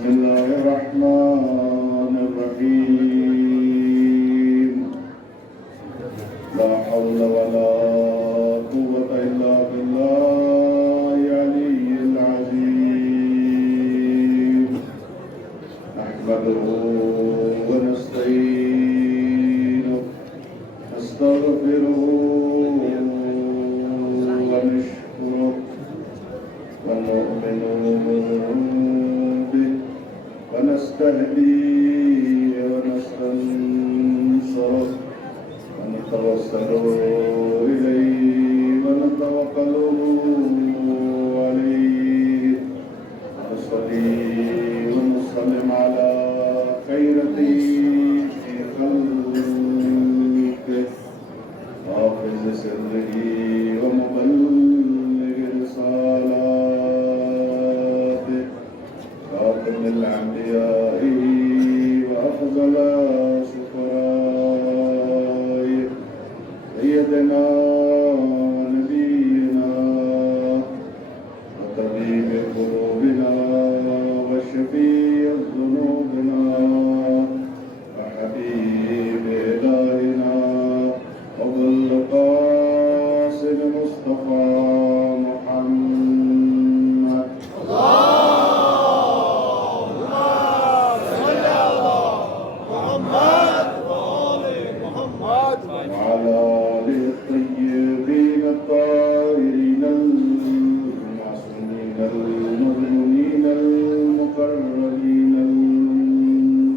بسم الله الرحمن الرحيم لا حول ولا قوة إلا بالله العلي العظيم نحمده ونستعينه نستغفره ونشكره ونؤمن به ونستهديه ونستنصره ونتوسل إليه ونتوكل عليه ونصلي ونسلم على خيرته في خلقه حافظ سره ومبلغ رسالاته خاتم الأنبياء وأفضل شفرائه سيدنا ونبينا وطبيب قلوبنا وشفيع ذنوبنا وحبيب إلهنا أبو القاسم مصطفى محمد اللهم صل على محمد وآل محمد وعلى آله الطيبين الطاهرين المعصومين المظلومين المقربين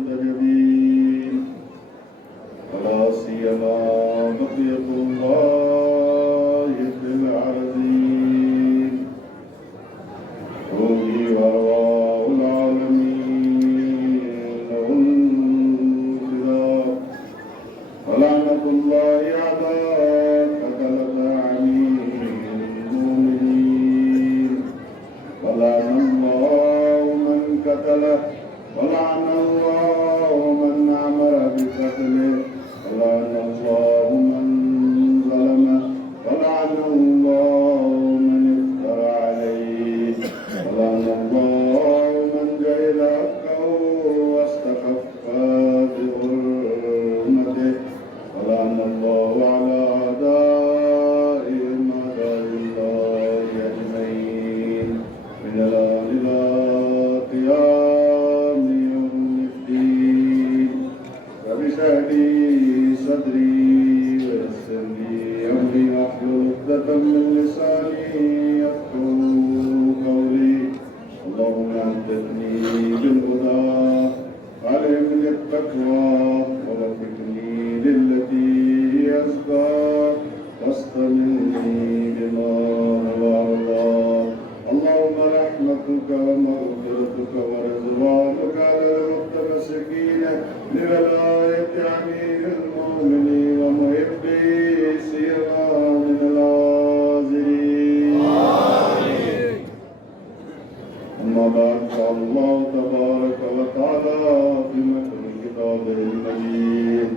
المنتجبين ولا سيما بقية الله في الأرضين روحي وأرواح العالمين لهم فداء ولعنة الله على قتلة المؤمنين ولعن الله من قتله ولعن الله من أمر بقتله ولعن الله من ظلمه ولعن الله من افترى عليه ولعن الله من جهل حقه واستخف بحرمته ولعن الله على أعدائهم أعداء الله أجمعين من الآن إلى قيام يوم الدين رب اشرح لي صدري ويسر لي أمري واحلل عقدة من لساني يفقهوا قولي اللهم أهدني بالهدى وألهمني التقوى ووفقني للتي هي أزكى واستعملني بما هو أرضى اللهم رحمتك ومغفرتك ورضوانك على المتمسكين بولاية أمير المؤمنين ومحبي سيما من الحاضرين آمين. أما بعد قال الله تبارك وتعالى في محكم كتابه المجيد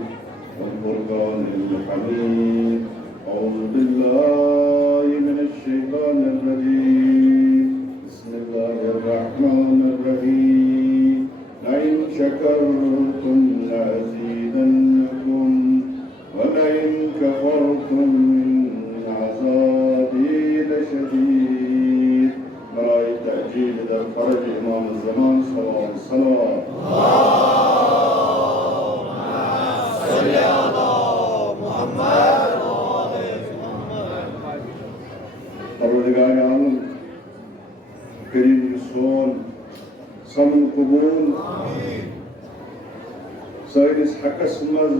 والفرقان الحميد أعوذ بالله من الشيطان الرجيم بسم الله الرحمن الرحيم لئن شكرتم لأزيدنكم ولئن كفرتم إن عذابي لشديد برائے تأجيل در فرج إمام الزمان صلوات الصلوات صل على محمد وآل محمد. پروردگار عالم کریم الصون صم القبول سيدس حق اسمز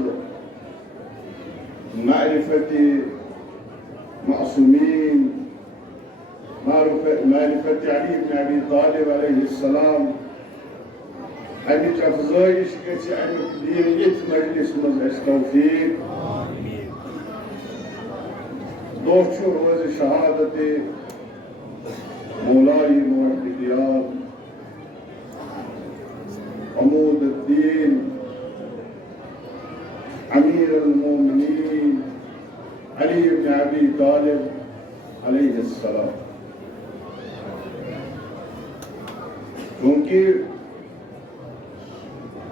معرفة معصومين معرفة علي بن أبي طالب عليه السلام حميد أفضايش كتي عن دين يت مجلس مز توفيق دوشور وز شهادة مولاي موحد الديار عمود الدين أمير المؤمنين علي بن أبي طالب عليه السلام چونکہ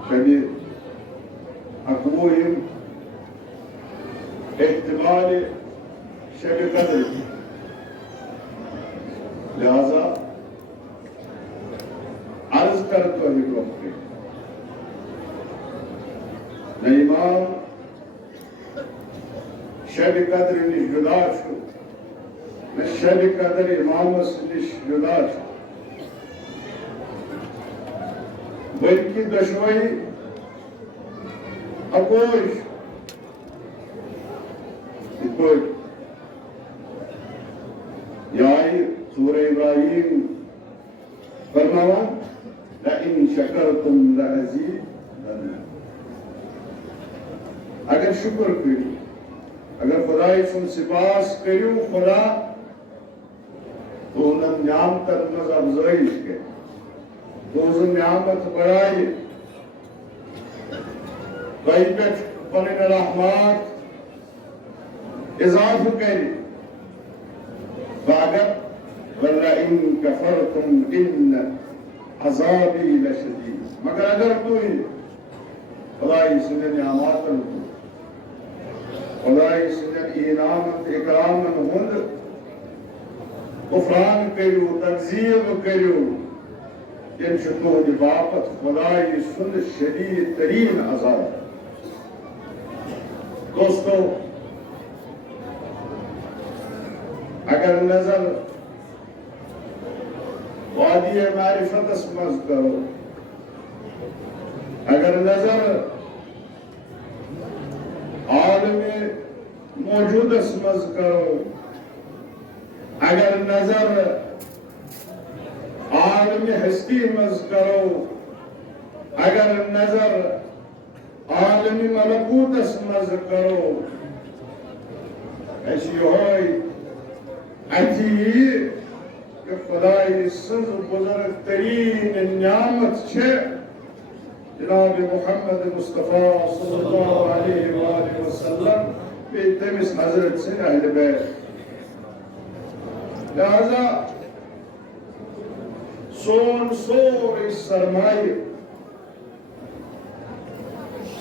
شبی اقویم احتمال شب قدر لہذا عرض کرتا ہی وقت نہ امام شب قدر نش جدا چھو نہ شب قدر امامس نش جدا چھو بلکہ دشوئی اکوش اتوش یائی سورہ ابراہیم فرماوا لئن شکرتم لأزیدنکم اگر شکر کری اگر خدای سن سپاس کریو خدا تو انہوں نعمتن مز افزائش کے تو اس نعمت بڑھائی غیبت پنن رحمات اضافہ کری باگر وَلَئِن كَفَرْتُمْ إِنَّ عَذَابِي لَشَدِيدٌ مگر اگر کوئی خدای سندن نعماتن خدای سندن انعامت اکرامن ہند کفران کریو تکذیب کریو ین شکوہ باپت خدای سند شدید ترین عذاب دوستو اگر نظر وادی معرفت اسمز کرو اگر نظر عالم موجود اسمز کرو اگر نظر عالم ہستی مز کرو اگر نظر عالم ملکوت اسمز کرو ایسی ہوئی اتی کہ خدای سنز بزرگ ترین نعمت چھے جناب محمد مصطفیٰ صلی اللہ علیہ وآلہ وسلم بے تمس حضرت سے اہل بیت لہذا سون سور سرمائی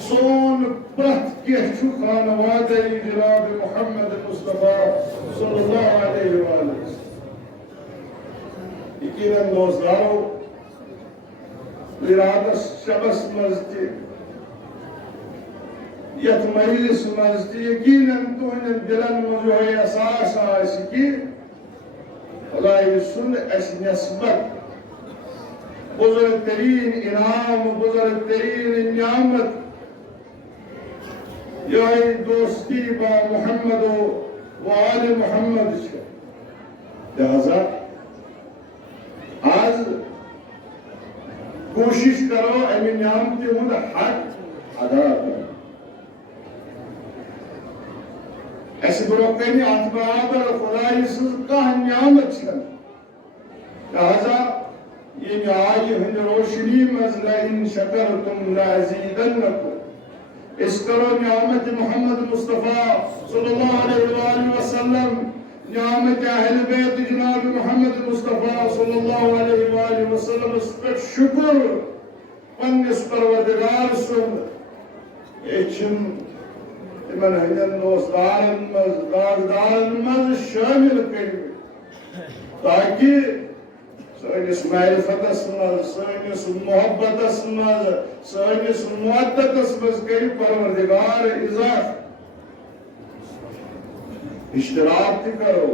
سون پرت کے چھو خانوادی جناب محمد مصطفیٰ صلی اللہ علیہ وآلہ وسلم یقیناً دوستارو ارادس شبس مزتی یت مجلس مزتی یقیناً تو ان دلن مجھوئی اساس آسی کی خدای سن اس نسبت بزرگ ترین انعام بزرگ ترین نعمت یہ دوستی با محمد و آل محمد چھے لہذا آج کوشش کرو امی نعمتی ہوں حق ادا کرو ایسی بروکنی اتبابر خدای سز کا نعمت چھے لہذا یہ آئی ہند روشنی مزلین شکرتم لازیدنکم اس کرو نعمت محمد مصطفیٰ صلی اللہ علیہ وآلہ وسلم نعمت اہل بیت جناب محمد مصطفیٰ صلی اللہ علیہ وآلہ وسلم اس پر شکر پنس پروردگار سن ایچن امن ہندن دوستارن مزداردارن مز شامل کری تاکہ سنس معرفت اسمز سنس محبت اسمز سنس معدت اسمز کئی پروردگار اضافہ اشتراک تی کرو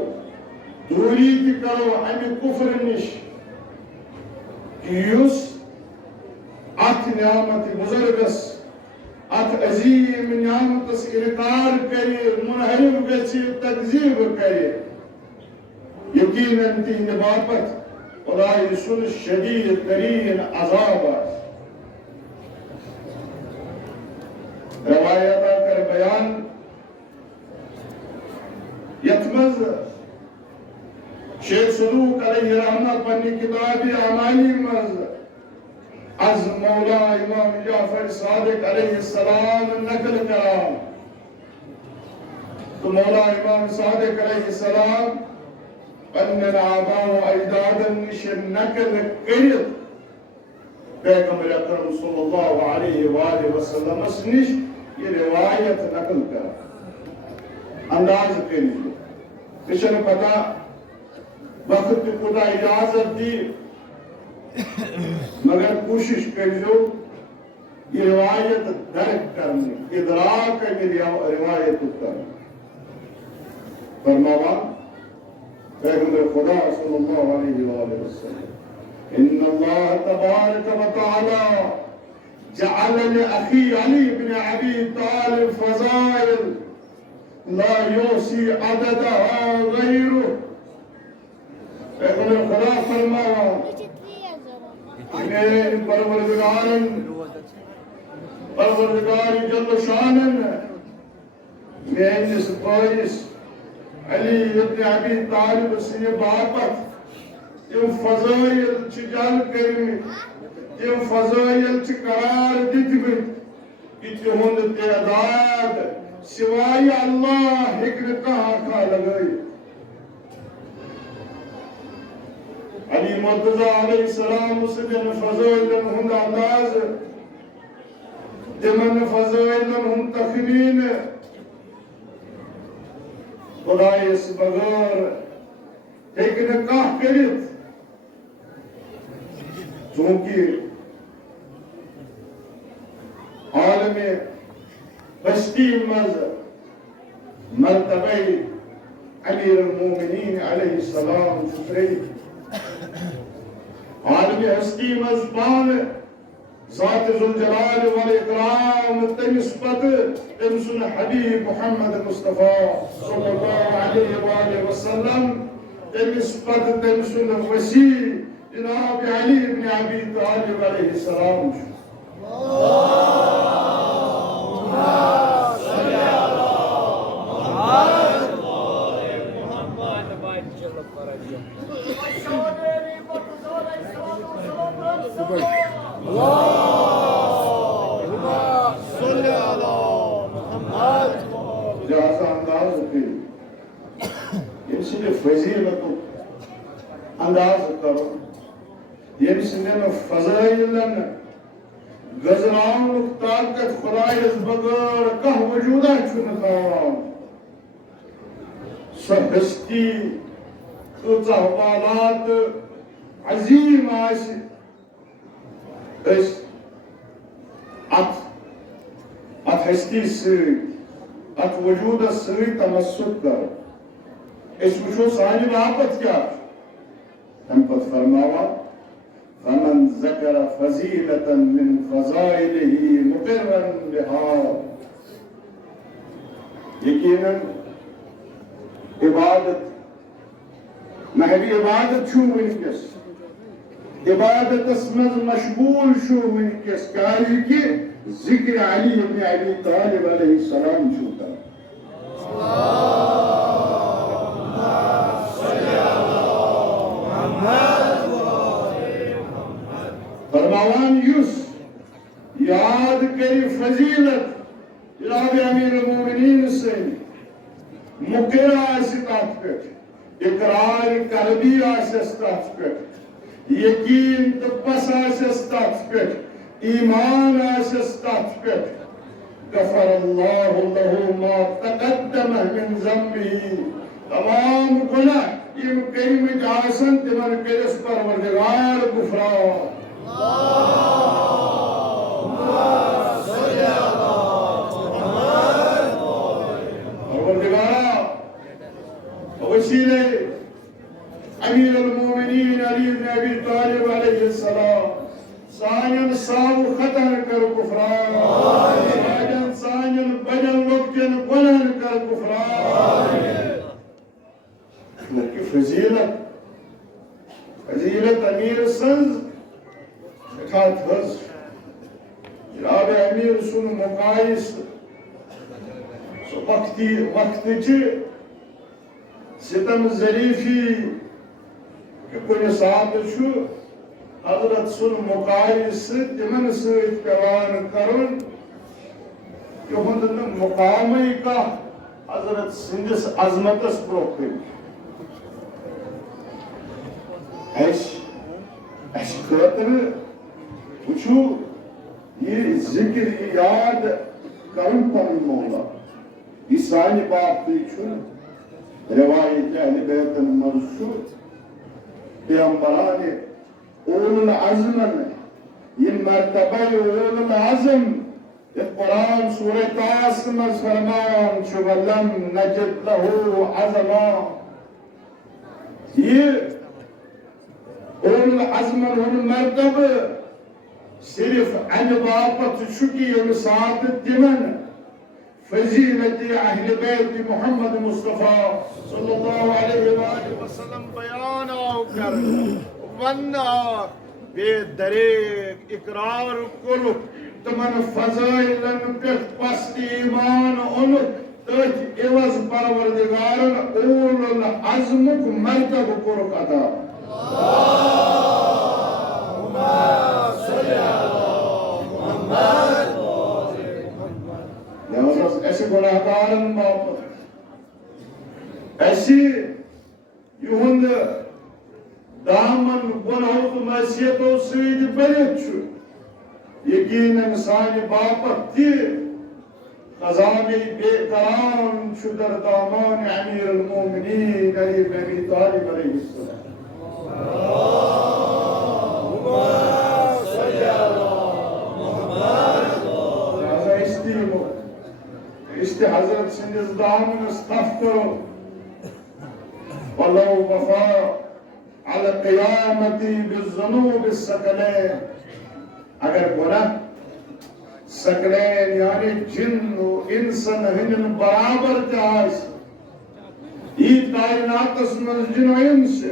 دوری تی کرو امی کفر نش یوس ات نعمت بزرگس ات عظیم نعمتس انکار کری منحرف گچی تکذیب کری یقیناً تین باپت خدای سن شدید ترین عذاب روایت کر بیان یتمز شیخ صدوق علیہ رحمت پنی کتابی اعمالی مز از مولا امام جعفر صادق علیہ السلام نقل کرام تو مولا امام صادق علیہ السلام پنن آباء و اجدادن نش نقل کرد پیغمبر اکرم صلی اللہ علیہ وآلہ وسلم نش یہ روایت نقل کر انداز کریے تشن پتہ وقت خدا اجازت دی مگر کوشش کریو یہ روایت درک کرنے ادراک یہ روایت کرنے فرماوا پیغمبر خدا صلی اللہ علیہ وآلہ وسلم ان اللہ تبارک و تعالی جعل لأخی علی بن ابی طالب فضائل لا یوسی عددها غیرہ پیغمبر خدا فرماوا میرے پروردگار جل شانن میانس بائس علی ابن ابی طالب سے باپت تم فضائل جل کرمی تم فضائل قرار دتمت کہ تہند تعداد سوائے اللہ ہیکن کہاں لگائی علی مرتضی علیہ السلام اسدن فضائلن ہند انداز تمن فضائلن ہند تخمین خدای اس بغیر ہیکن کہاں کرت چونکہ عالم بستی مز مرتبہ امیر المومنین علیہ السلام شکری عالم ہستی مزبان ذات ذوالجلال والاکرام تنسبت تمسن حبیب محمد مصطفیٰ صلی اللہ علیہ وآلہ وسلم تنسبت تمسن وسیع جناب علی بن ابی طالب علیہ السلام لہذا انداز کی ان سے فضیلت انداز کرو یم سندن فضائلن گزران طاقت خدایس بغیر کہ وجودہ چھن تھاوان سو ہستی کۭژاہ حوالات عظیم آسہِ أسۍ ات ہستی سۭتۍ ات وجودس سۭتۍ تمسک کرو أسۍ وٕچھو سانہِ باپت کیٛاہ چھُ تمہِ پتہٕ فرماوان فمن ذكر فضيلة من فضائله مقرا بها یقیناً عبادت محبی عبادت چھو ونکس عبادت اسمز مشغول چھو ونکس کاری کہ ذکر علی ابن ابی طالب علیہ السلام چھو تا فرماوان یس یاد کری فضیلت جناب امیر المومنین سے مقر آسی تحت پہ اقرار قلبی آسیس تحت پہ یقین تپس آسیس تحت پہ ایمان آسیس تحت پہ غفر اللہ له ما تقدم من ذنبه تمام گناہ یم کریمت آسن تمن کرس پروردگار غفران وسیلے امیر المومنین علی بن ابی طالب علیہ السلام سانین ساو خطر کر کفران سانین بجن لوکتن گنہن کر کفران لیکن فضیلت امیر سنز اٹھات حض جناب امیر سن مقائس سو وقت چھ ستم ظریفی کہ کن سات چھو حضرت سن مقائس تمن سیت پیوان کرن کہ ہندن مقامی کا حضرت سندس عظمتس پروکھیں ایش خاطر وشو ذکر یاد کرن پن مولا یہ سانہ باپتی روایت اہل بیتن مز پیغمبران اول العزمن یہ مرتبہ اول العزم قرآن سورہ تاس مز فرمان ولم نجد له عزما یہ اول العزمن ہن مرتبہ صرف ان باپت شکی ساتھ تمن فضیلت اہل بیت محمد مصطفیٰ صلی اللہ علیہ وآلہ وسلم بیان آو کر ونہ بے دریک اقرار کرک تمن فضائلن پت پست ایمان انک تج عوض پروردگارن اول العزمک مرتب کرک عطا ایسے گناہگارن باپت ایسی یہند دامن گناہت معصیتو سید بریت چھو یقیناً سانہ باپت تی خزانے بے قران چھو در دامان امیر المومنین علی بن ابی طالب علیہ السلام اشتی حضرت سندس دامن استف کرو ولو وفا على قیامتی بالذنوب الثقلین اگر گناہ ثقلین یعنی جن و انسان ہنن برابر تاس یہ کائنات من جن و انس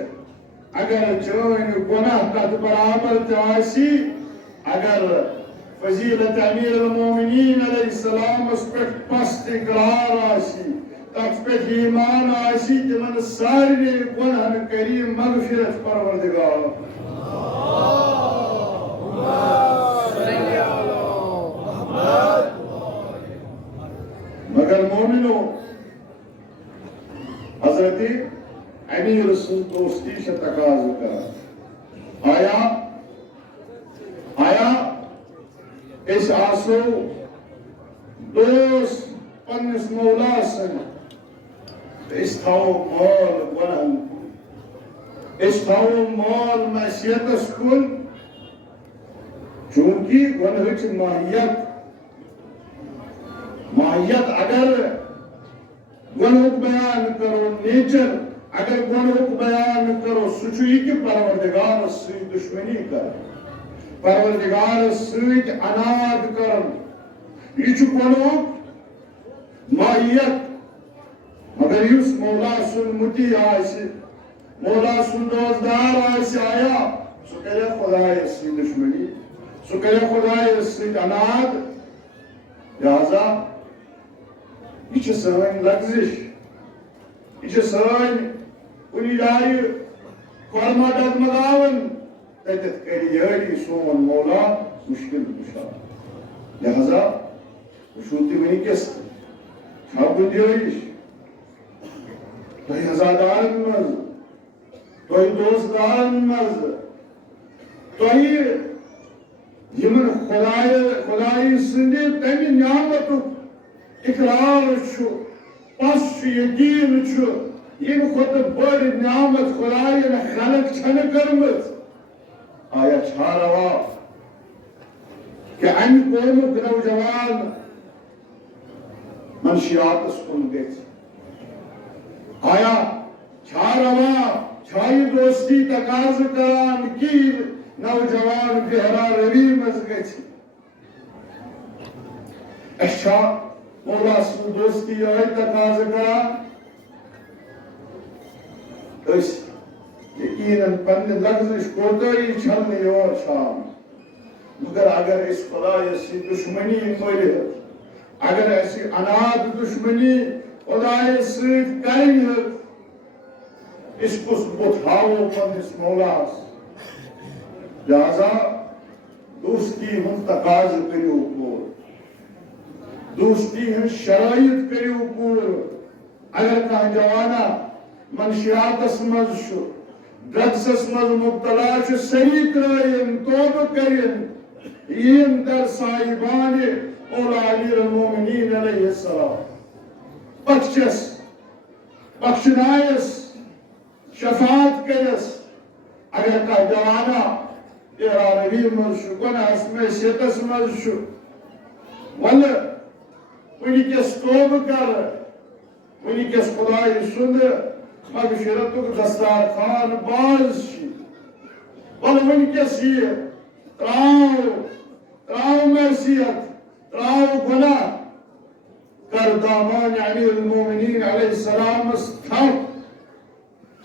اگر چون گناہ قد برابر تاسی اگر فضیلت امیر المومنین علیہ السلام اس پر پست اقرار آسی تک پر ایمان آسی تمن سارے گناہ کریم مغفرت پروردگار مگر مومنو حضرت امیر سن دوستی سے تقاضا کر آیا اس آسو دوست پنس مولا سن اس تھاو مال ونن اس تھاو مال معصیت کن چونکہ ونہچ ماہیت اگر گنہک بیان کرو نیچر اگر گنہک بیان کرو سچوئی کہ پروردگار سے دشمنی کر پروردگار سۭتۍ اناد کرن یہ چھُ گنہک ماہیت مگر یُس مولا سُنٛد مُطیع آسہِ مولا سُنٛد دوستدار آسہِ آیا سُہ کرِ خدایس سۭتۍ دشمنی سُہ کرِ خدایس سۭتۍ اناد لہذا یہ چھِ سٲنۍ لغزش یہ چھِ سٲنۍ کُنہِ جایہِ کۄرما ڈگمگاوان تتت کری یاری سون مولا مشکل کشا لہذا وشوتی ونکس چھا گنجائش تۄہہِ ہزادارن مز تۄہہِ دوستدارن مز تۄہہِ یمن خدای سٕنٛدِ تمہِ نعمتُک اقرار چھُ پس چھُ یقین چھُ ییٚمہِ کھۄتہٕ بٔڑ نعمت خدایَن خلق چھنہٕ کٔرمٕژ آیا چھا روا کہ امہ قومک نوجوان منشیات کن گژھِ آیا چھا روا چھا یہ دوستی تقاضہ کران کہ نوجوان گہرا روی مز گژھِ اَسہِ چھا مولا سٕنٛز دوستی یہے تقاضہ کران أسۍ یقیناً پنہ لغزش کوتاہی چھلنہ یور شام مگر اگر اس خدایس سی دشمنی مرت اگر اس اناد دشمنی خدایس سۭتۍ کرنہِ اس کس بت ہاوو پنس مولاس لہذا دوستی ہند تقاضہ کریو پور دوستی ہند شرائط کریو پور اگر کانٛہہ جوانا منشیاتس مز چھُ ڈرگسس مز مبتلا چھُ صحیح ترٲیِن توبہ کرن یم در صاحبان مولا امیر المومنین علیہ السلام بخشس بخشنائس شفاعت کرس اگر کا جوانا روی مزشو گناہس معصیتس مزشو ول ونکس توبہ کر ونکس خدای سند مغفرتک دستارخان باز ول ونکس یہ تراو معصیت تراو گناہ کر دامان امیر المومنین علیہ السلام تھپ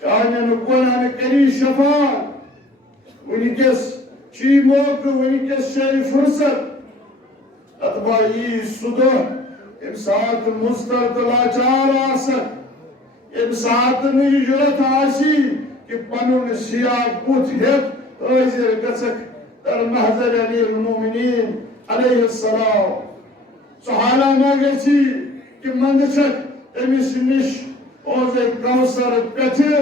چاہنے گناہ کری شفاعت ونکس چی موقع ونکس شئی فرصت اتبائی صدح امسات مسترد لاچار آسک امسات نی جرت آسی کہ پنن سیاہ بوت ہت حاضر گسک در محضر امیر المومنین علیہ السلام سحالہ نہ گسی کہ مندشک امس نش اوزے کوثر پچھے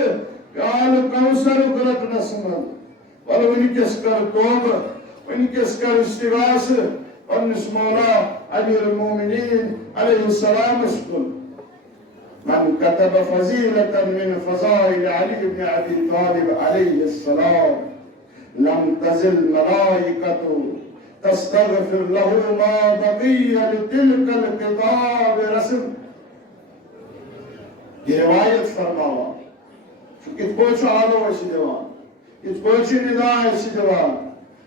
گال کوثر گرت نسمن اور ونکس کر توبہ ونکس کر استغاث پنس مولا امیر المومنین علیہ السلام اسکل من كتب فضيلة من فضائل علي بن أبي طالب عليه السلام لم تزل ملائكة تستغفر له ما بقي لتلك الكتاب رسم. یہ روایت فرماوا کت پوچھ آلو اسی دیوان کت پوچھ ندا اسی دیوان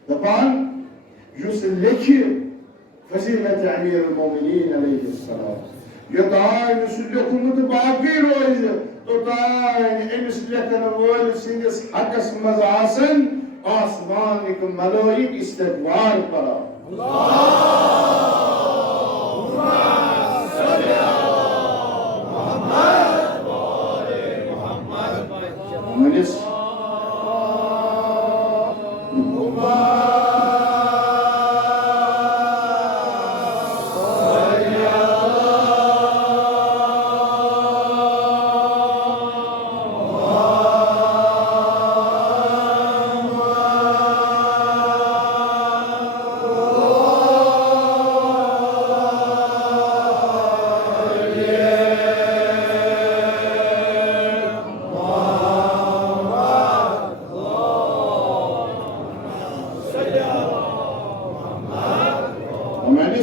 دپان یس لکھی فضیلت امیر المومنین علیہ السلام یوتان یس لکھمت باقی روز توتان امس لکھن وول سندس حقس مز آسن آسمانک ملائک استغفار کرا منس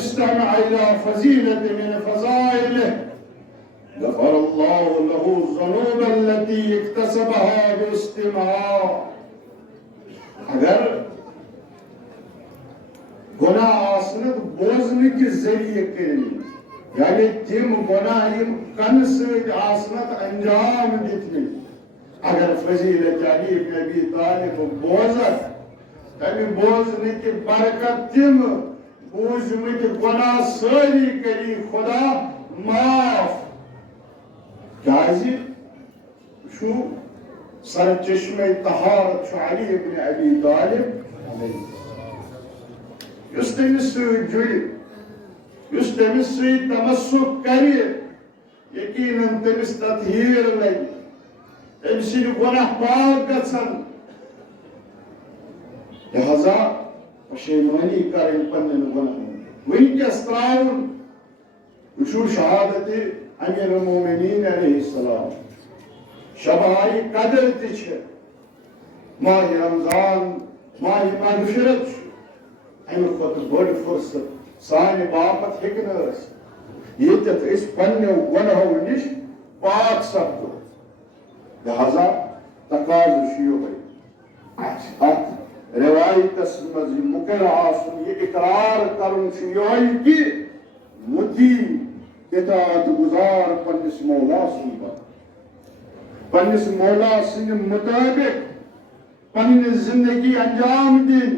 استمع إلى فضيلة من فضائله غفر الله له الذنوب التي اكتسبها باستماع. اگر گناہ آسنت بوزن کے ذریعے کرنی یعنی تم گناہ یم کن سید آسنت انجام دیتنی اگر فضیلت علی بن ابی طالب بوزت تمہیں بوزن کی برکت تم بوزمت گناہ ساری کری خدا معاف کیازِ شو سر چشمہ طہارت شو علی بن ابی طالب یس تمس سۭتۍ جُڑِ یس تمس سۭتۍ تمسک کری یقیناً تمس تطہیر لگہِ تمہِ سٕنٛدۍ گۄناہ پاک گژھن لہذا پشیمانی کرن پنن گناہن ونکس تراون وچھو شہادت امیر المومنین علیہ السلام شبائی قدر تچ ماہ رمضان ماہ مغفرت امہ کھت بڑ فرصت سانہ باپت ہیکن یتت اس پنو گناہو نش پاک سپدو لہذا تقاض یہ ات روایتس مز مقر آسن یہ اقرار کرن یہ کہ متی اطاعت گزار پنس مولا سن پنس مولا سن مطابق پنن زندگی انجام دین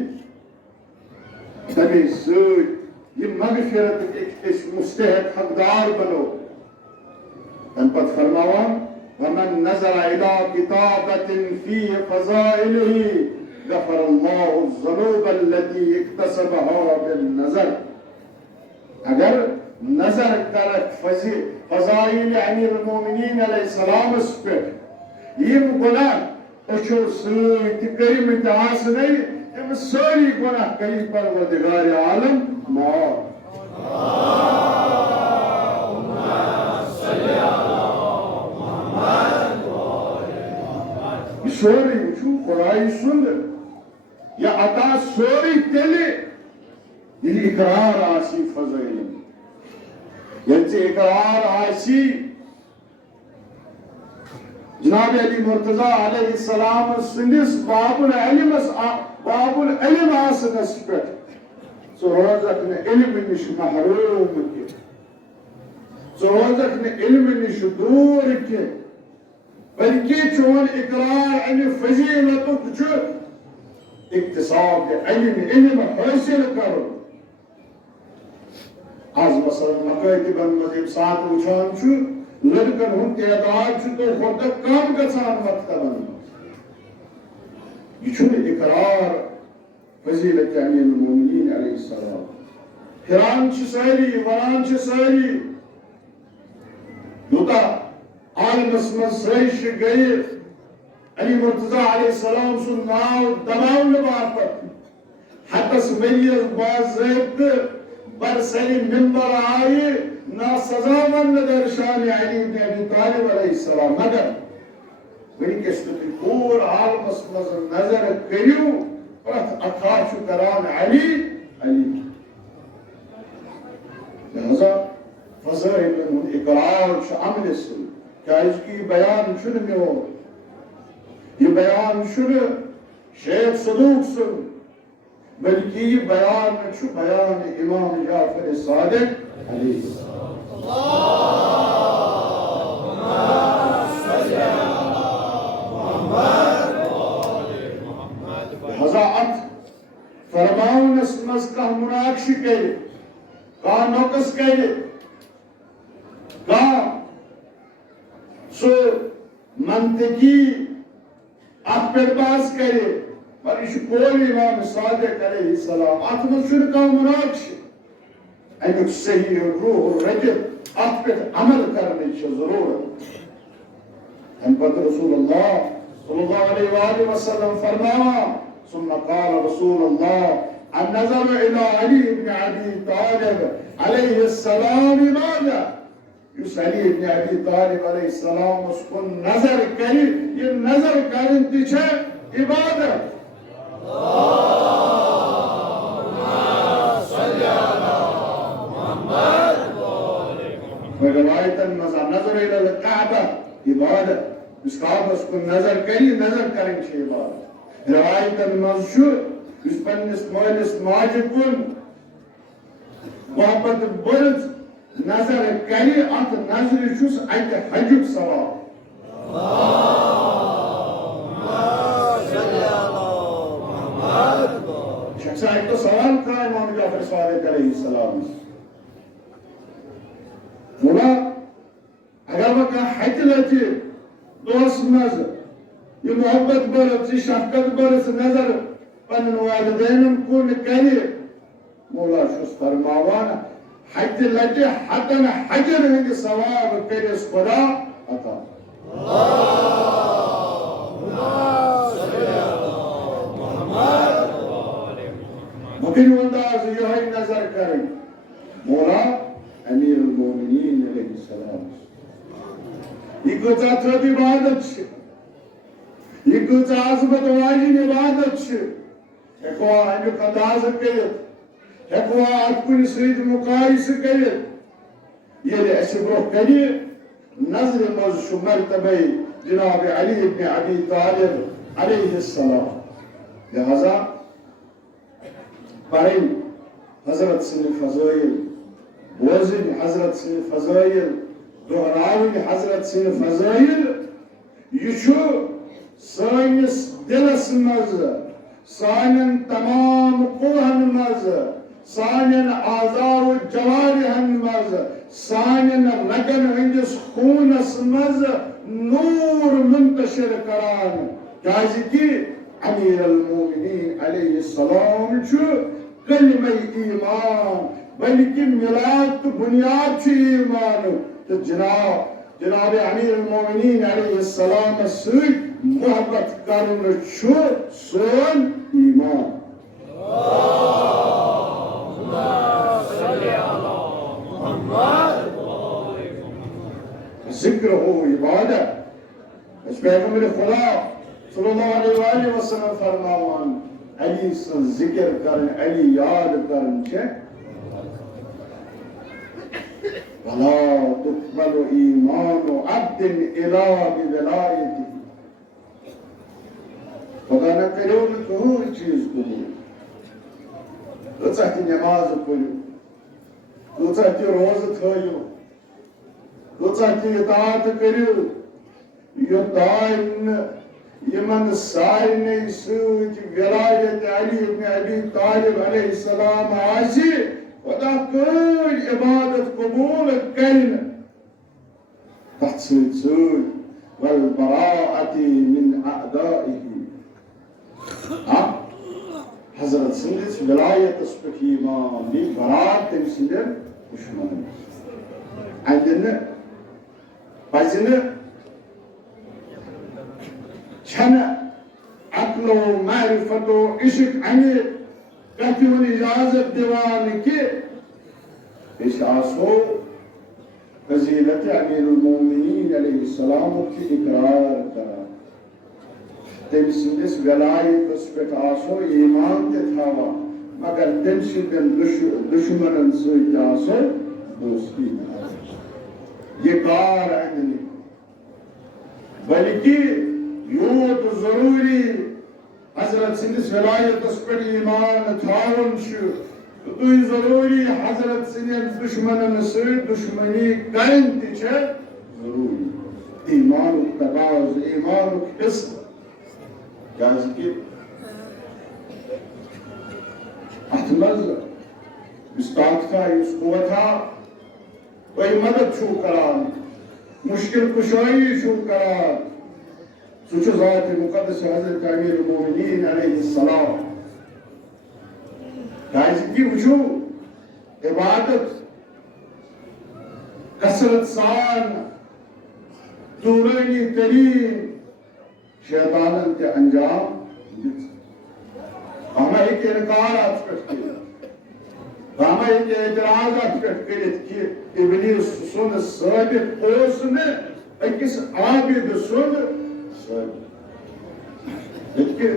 تمے سۭتۍ یہ مغفرت اس مستحق حقدار بنو تم پت فرماوان ومن نظر الى كتابة في فضائله غفر الله الذنوب التي اكتسبها بالنظر. اگر نظر کرک فضائل امیر المومنین علیہ السلام اس پر یم گناہ اچھو سۭتۍ کٔرمٕتۍ آسنٕے ام ساری گناہ کری پروردگار عالم معاف سوری وچو خدای سند یا عطا سوری تیلی یہ اقرار آسی فضائل یعنی اقرار آسی جناب علی مرتضی علیہ السلام سندس باب العلم آسنس پہ سو روزک نے علم نش محروم کی سو روزک نے علم نش دور کی بلکہ چون اقرار ان فضیلت کچھ اقتصاب علم حاصل کرو آج مثلا مکاتبن مذہب ساتھ وچھان چھو لڑکن ہم تعداد چھو تو خود کام گژھان مکتبن یہ چھو اقرار فضیلت امیر المومنین علیہ السلام پھران چھ ساری وران چھ ساری یوتا عالمس من سرش گئی علی مرتضی علیہ السلام سن ناو دباؤن باپت حتس میلیس باضابط بر سری منبر آئی نا سزا من در شان علی بن ابی طالب علیہ السلام مگر بڑی کشتی پور عالمس من نظر کریو پرت اکاچو کران علی لہذا فضائل من اقرار عمل سن کیا اس کی بیان شن میں ہو یہ بیان شن شیخ صدوق سن بلکہ یہ بیان چھو بیان امام جعفر صادق علیہ السلام اللہم صلی علی محمد حضاعت فرماؤن اسمز کا مناقش کے کا نوکس کے کا سو منطقی اپر باز کرے پر اس قول امام صادق علیہ السلام اتمن شرکا مناقش امیک صحیح روح رجب اپر عمل کرنے کی ضرورت ہم پر رسول اللہ صلی اللہ علیہ وآلہ وسلم فرماوا ثم قال رسول اللہ النظر الى علی بن ابی طالب علیہ السلام ماذا یس علی ابن ابی طالب علیہ السلام اس کو نظر کری یہ نظر کرن تیچھے عبادت اللہم صلی علی محمد روایتاً نظر الى الکعبہ عبادت اس کعبہ اس کو نظر کری نظر کرن چھے عبادت روایتاً مذشور اس پنس مالس ماجہ کن محبت برد نظر کری ات نظر چھس ات حجب ثواب اللہم صلی علی محمد شخص ایک تو سوال تھا امام جعفر صادق علیہ السلام مولا اگر وقت حج لچی دوست مز یہ محبت برد یہ شفقت برد نظر پنن والدینن کن کری مولا شس فرماوانا حج لٹے حتن حجر ہنگ ثواب کرس خدا عطا اللہم صلی علی محمد مکن انداز یہ نظر کریں مولا امیر المومنین علیہ السلام یہ کچھ اترد عبادت چھ یہ کچھ عظمت واجن عبادت چھ ایکوا امیک انداز کرت ایکوا اتکن سید مقایس کرت یہ ایسی بروح کری نظر مز مرتبہ جناب علی بن ابی طالب علیہ السلام لہذا پڑھیں حضرت سن فضائل بوزن حضرت سن فضائل دہراون حضرت سن فضائل یہ چھو سانس دلس مز سانن تمام قوہن مز سانن اعضاء و جوارحن مز سانن رگن ہندس خونس مز نور منتشر کران کیازِ کہ امیر المومنین علیہ السلام چھو کلمہ ایمان بلکہ ملاد تو بنیاد چھو ایمان تو جناب امیر المومنین علیہ السلام سے محبت کرن چھو سون ایمان ذکر ہو عبادت اس پیغمبر خدا صلی اللہ علیہ وآلہ وسلم فرماوان علی سن ذکر کرن علی یاد کرن چھے وَلَا تُقْبَلُ إِيمَانُ عَبْدٍ إِلَىٰ بِوِلَایَتِهِ خدا نہ کرو کہ کوئی چیز قبول تو چاہتی نماز پڑھو تو چاہتی روز تھایو تو چاہتی اطاعت کرو یہ دائم یمن سارنے سوچ ولایت علی ابن ابی طالب علیہ السلام آسی خدا کوئی عبادت قبول کرن تحصیل سوچ والبراءة من اعدائه حضرت سندس ولایت اس پر ایمان بھی برات تمسیدر دشمن عندنا پزنہ چھنہ عقل و معرفت و عشق عنی کتیون اجازت دیوان کی اس آسو فضیلت امیر المومنین علیہ السلام کی اقرار کرا تم سندس ولایت اس پر آسو ایمان تے تھاوا مگر تم سندن دشمنن سوئی آسو دوستی یہ کار عندنی بلکہ یوت ضروری حضرت سندس ولایت اس پر ایمان تھاون شو تو ضروری حضرت سندس دشمنن سوئی دشمنی کرن تیچے ضروری ایمان تقاض ایمان حصہ جانس کی احتمال اس طاقتہ اس قوتہ وہی مدد چھو کران مشکل کشائی چھو کران سوچ ذات مقدس حضرت امیر المومنین علیہ السلام جانس کی وچھو عبادت کثرت سان دورانی ترین شیطانن کے انجام ہمیں ایک انکارات کرتے ہمیں ایک اعتراضات کرتے کہ ابلیس سن ثابت پوسن اکس عابد سن ثابت لیکن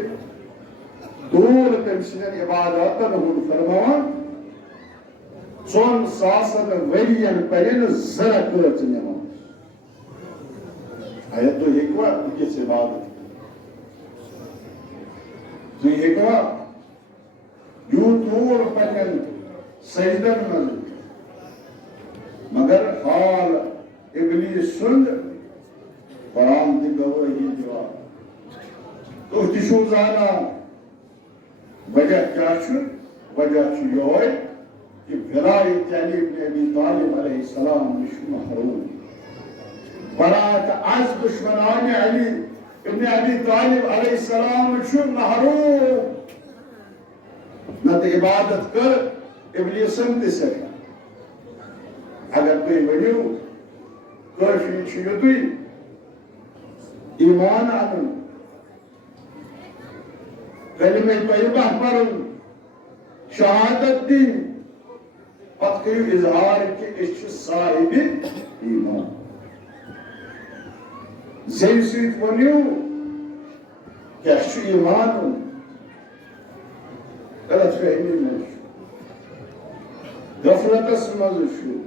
دور تمسنن عباداتن ہون فرمان سن ساسن ورین پرین زرکت نماز آیت تو ایک وقت کس عبادت تو یہ کہا یوں طور پکن سجدن من مگر حال ابلیس سند قرآن دی گواہی دیوا تو تشو زانا وجہ کیا چھو وجہ چھو یہ کہ ولایت علی ابن ابی طالب علیہ السلام نشو محروم برات از دشمنان علی ابن ابی طالب علیہ السلام چھو محروم نہ تو عبادت کر ابلیسن تے سکا اگر کوئی ونیو کافی چھو یتوی ایمان آنن کلمہ طیبہ پڑھن شہادت دین پت کریو اظہار کہ اس صاحب ایمان زین سویت ونیو کہ اس ایمان غلط فہمی میں غفلت اسمز شو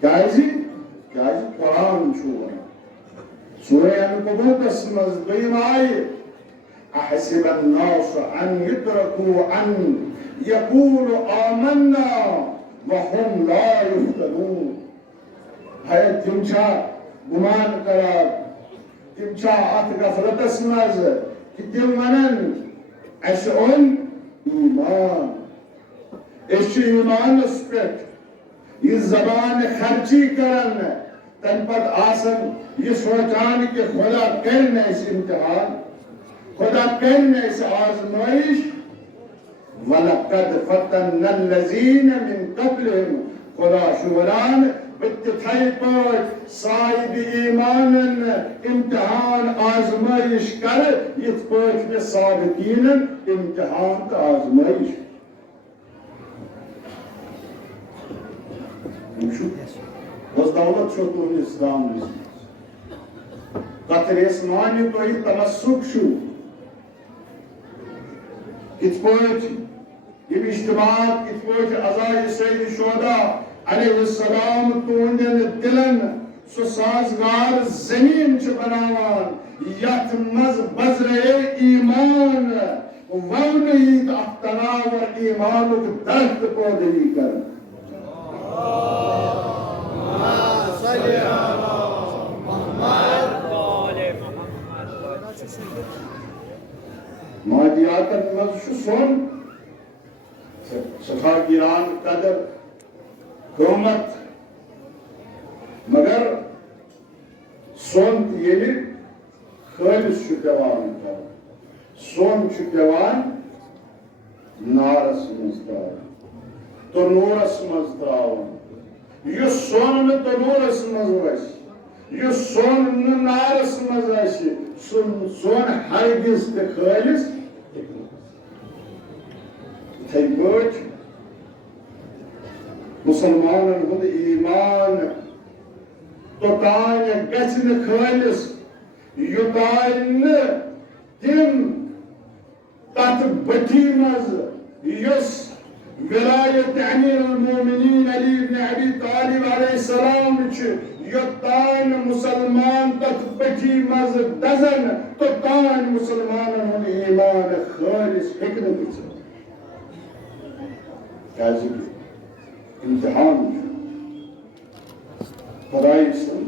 کائزی قرآن شو سورہ انکبوت اسمز بیم آئے احسب الناس ان يتركوا ان يقولوا آمنا وهم لا يفتنون ہے تمچا گمان کرا تمچا ات غفلت اسمز کہ تم منن اس اون ایمان اس ایمان اسپیٹ یہ زبان خرچی کرن تن پت آسن یہ سوچان کہ خدا کرنے اس امتحان خدا کرنے اس آزمائش وَلَقَدْ فَتَنَّ الَّذِينَ مِن قَبْلِهِمْ خدا شوران بتتحيبت صاحب إيمان امتحان آزمائش کر يتبت لصابتين امتحان آزمائش شو بس دولت شو تون إسلام قطر اسماني تو تمسك شو يتبت اجتماعات يتبت عزاء سيد الشهداء عليه السلام تونجن دلن سازگار زمین چھ بناوان یت مز بذرے ایمان ونید اختناو ایمانک درخت پودری کر مادیاتت مز شو سن سخا گیران قدر قومت مگر سون یلی خالص پیوان کر سون پیوان نارس مزدار تو نورس مزدار یہ سون تو نورس مزوش یہ سون نارس مزاش سون ہرگز تے خالص تھے بچ مسلمانن ہند ایمان توتان گژھن خالص یوتان تم تت بٹی مز یس ولایت امیر المومنین علی بن ابی طالب علیہ السلام یوتان مسلمان تت بٹی مز دزن توتان مسلمانن ہند ایمان خالص ہیکہ نہ امتحان خدای سن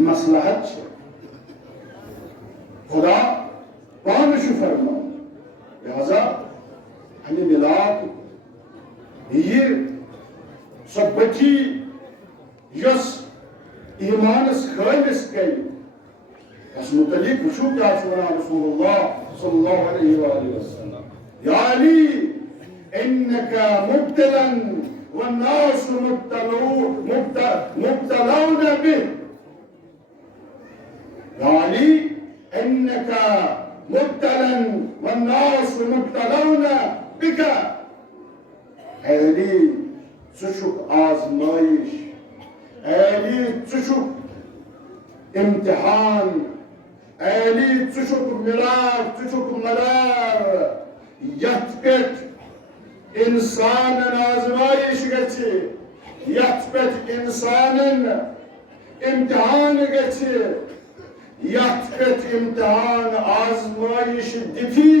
مصلحت خدا پانش فرما لہذا ہمیں ملاد یہ سب بچی یس ایمانس خالص گئی اس متعلق وشو کیا چھوڑا رسول اللہ صلی اللہ علیہ وآلہ وسلم یا علی انك مبتلا والناس مبتلون به يا علي انك مبتلا والناس مبتلون بك علي تشوف آزمائش علي تشوف امتحان علي تشوف ملار تشوف ملار يتبت انسان آزمائش گچھے یت پت انسان امتحان گچھے یت پت امتحان آزمائش دتی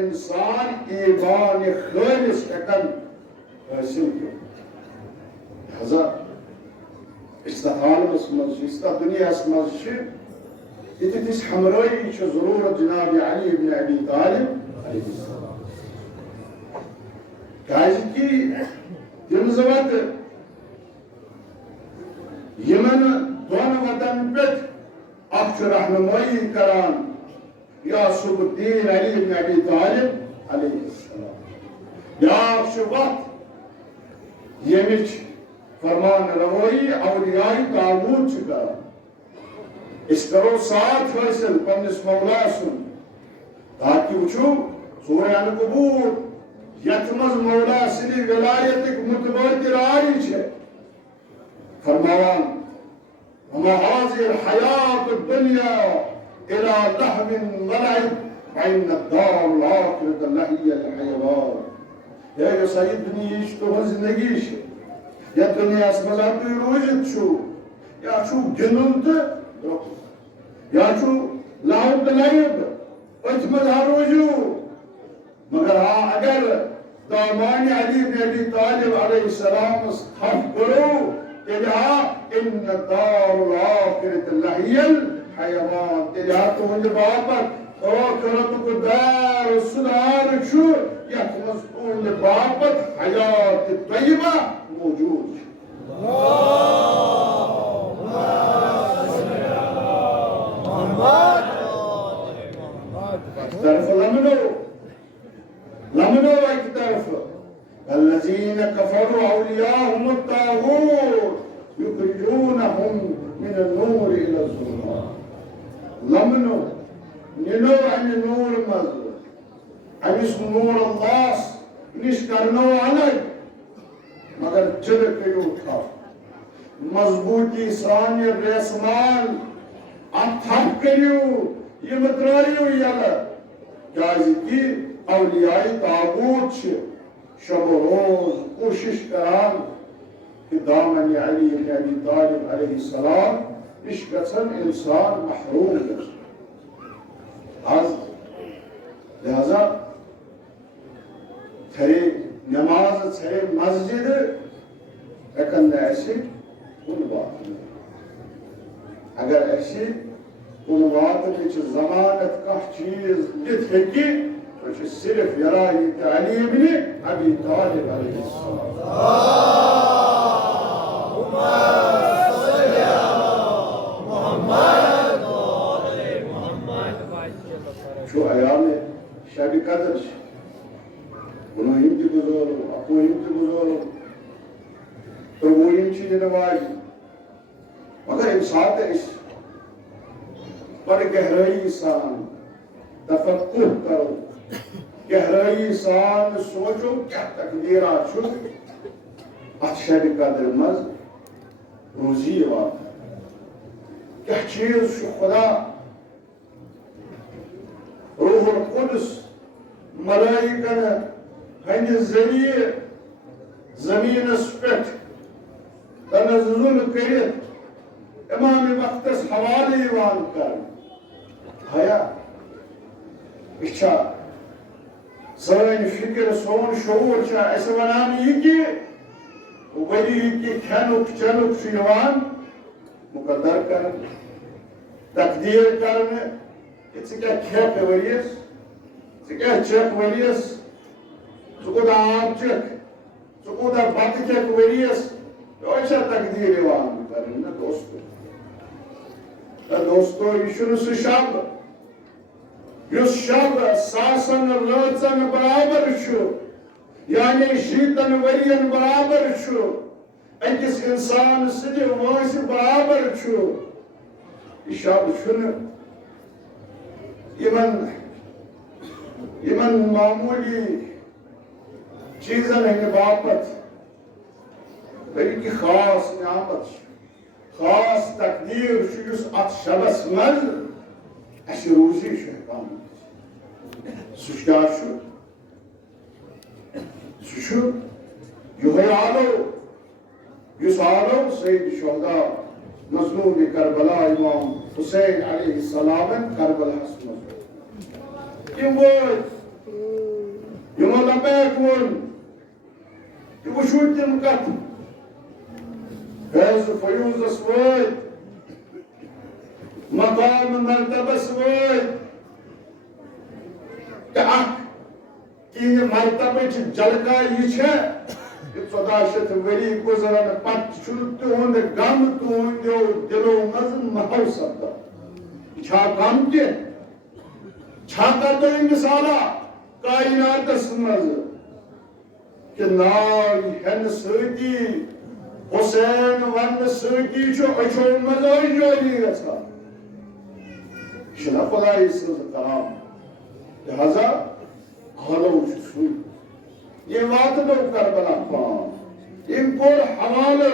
انسان ایمان خالص ہیکن حاصل کر لہذا استحالس مز استح دنیاس مز یہ تس ہمرائی ضرورت جناب علی بن ابی طالب علیہ السلام کازکی تم زوات یمن دون وطن پت اخ رہنمائی کران یاسب الدین علی بن ابی طالب علیہ السلام یا اخ وقت یمچ فرمان روی اولیاء تعبود چکا اس کرو ساتھ حاصل پنس مولا سن تاکہ وچو سورہ القبور یتمز مولا سنی ولایتک متبادر آئی چھے فرماوان وما هذه الحیات الدنیا الى لحو ولعب فإن الدار الآخرة لهي الحیوان یا سید دنیاش تو زندگیش یا دنیا اسمزا تو روجت شو یا شو گنونت یا شو لعب لعب اتمز روجو مگر ہاں اگر دامان علی بن ابی طالب علیہ السلام حف کرو تلہا ان دار الآخرت لہی الحیوان تلہا تو ہنج باپت آخرت کو دار صدار شو یک مسئول باپت حیات طیبہ موجود طرف لمنو ایک طرف الذين كفروا أولياءهم الطاغوت يخرجونهم من النور إلى الظلمات لمنو نينو عن النور مزل عن اسم نور الله نشكرنو عليك مگر جلك يوتها مضبوطی سان رسمان اتھپ کریو یہ مترائیو یلا کیازی کی اولیاء تابوت شب و روز کوشش کران کہ دامن علی بن ابی طالب علیہ السلام اس گژھن انسان محروم گژھن آز لہذا تھرے نماز تھرے مسجد ہیکن ایسے ان بات اگر ایسی ان بات ضمانت کا چیز دت ہیکی تو صرف یرائی علی بن ابی طالب علیہ السلام شو ایام شب قدر انہوں ہمتی گزارو اپو ہمتی گزارو تو وہ ہمچی نماز مگر امسات اس پر گہرائی سان تفکر کرو گہرائی سان سوچو کیا تقدیرات چھو شب قدر مز روزی وات کیا چیز شو خدا روح القدس ملائکن ہنی ذریعے زمین اسپیٹ تنزل کرت امام وقتس حوالی وان کر حیا اچھا سوین فکر سون شعور چھا ایسے ونان یہ کی ولی کی کھنک چنک شیوان مقدر کر تقدیر کرنے کہ کیا کھیپ وریس کیا چیک وریس سکودا آب چیک سکودا بات چیک وریس ایسا تقدیر وان کرنے دوستو یہ سہ شب اس شب ساسن رچن برابر یعنی شیتن ورین برابر اکس انسان سد وانس برابر یہ شب یمن معمولی چیزن ہند باپت بلکہ خاص نعمت خاص تقدیر اس ات شبس مز اس روزی ہیکان سہ یہ آلو اس آلو سید شہداء مظلوم کربلا امام حسین علیہ السلام کربلا یم وٲتۍ یمو لبیک ووٚن تہِ وٕچھو تِم کتھ فیض فیوزس وٲتۍ مقام مرتبس وٲتۍ تہٕ اکھ کینٛہہ مرتبٕچ جلکا یہ چھےٚ 1400 ؤری گزرن پتہٕ چھُنہٕ تِہُنٛد غم تُہنٛدیو دلو منٛز محو سپدان چھا غم کینٛہہ چھا کرو مثالا کائناتس مز کہ ناو ہین ستی حسین ون ستی اچھو مز جوری گھان یہ خدائی سز کلام لہذا حالو سو یہ وات نو کربلا پان ام کور حوالہ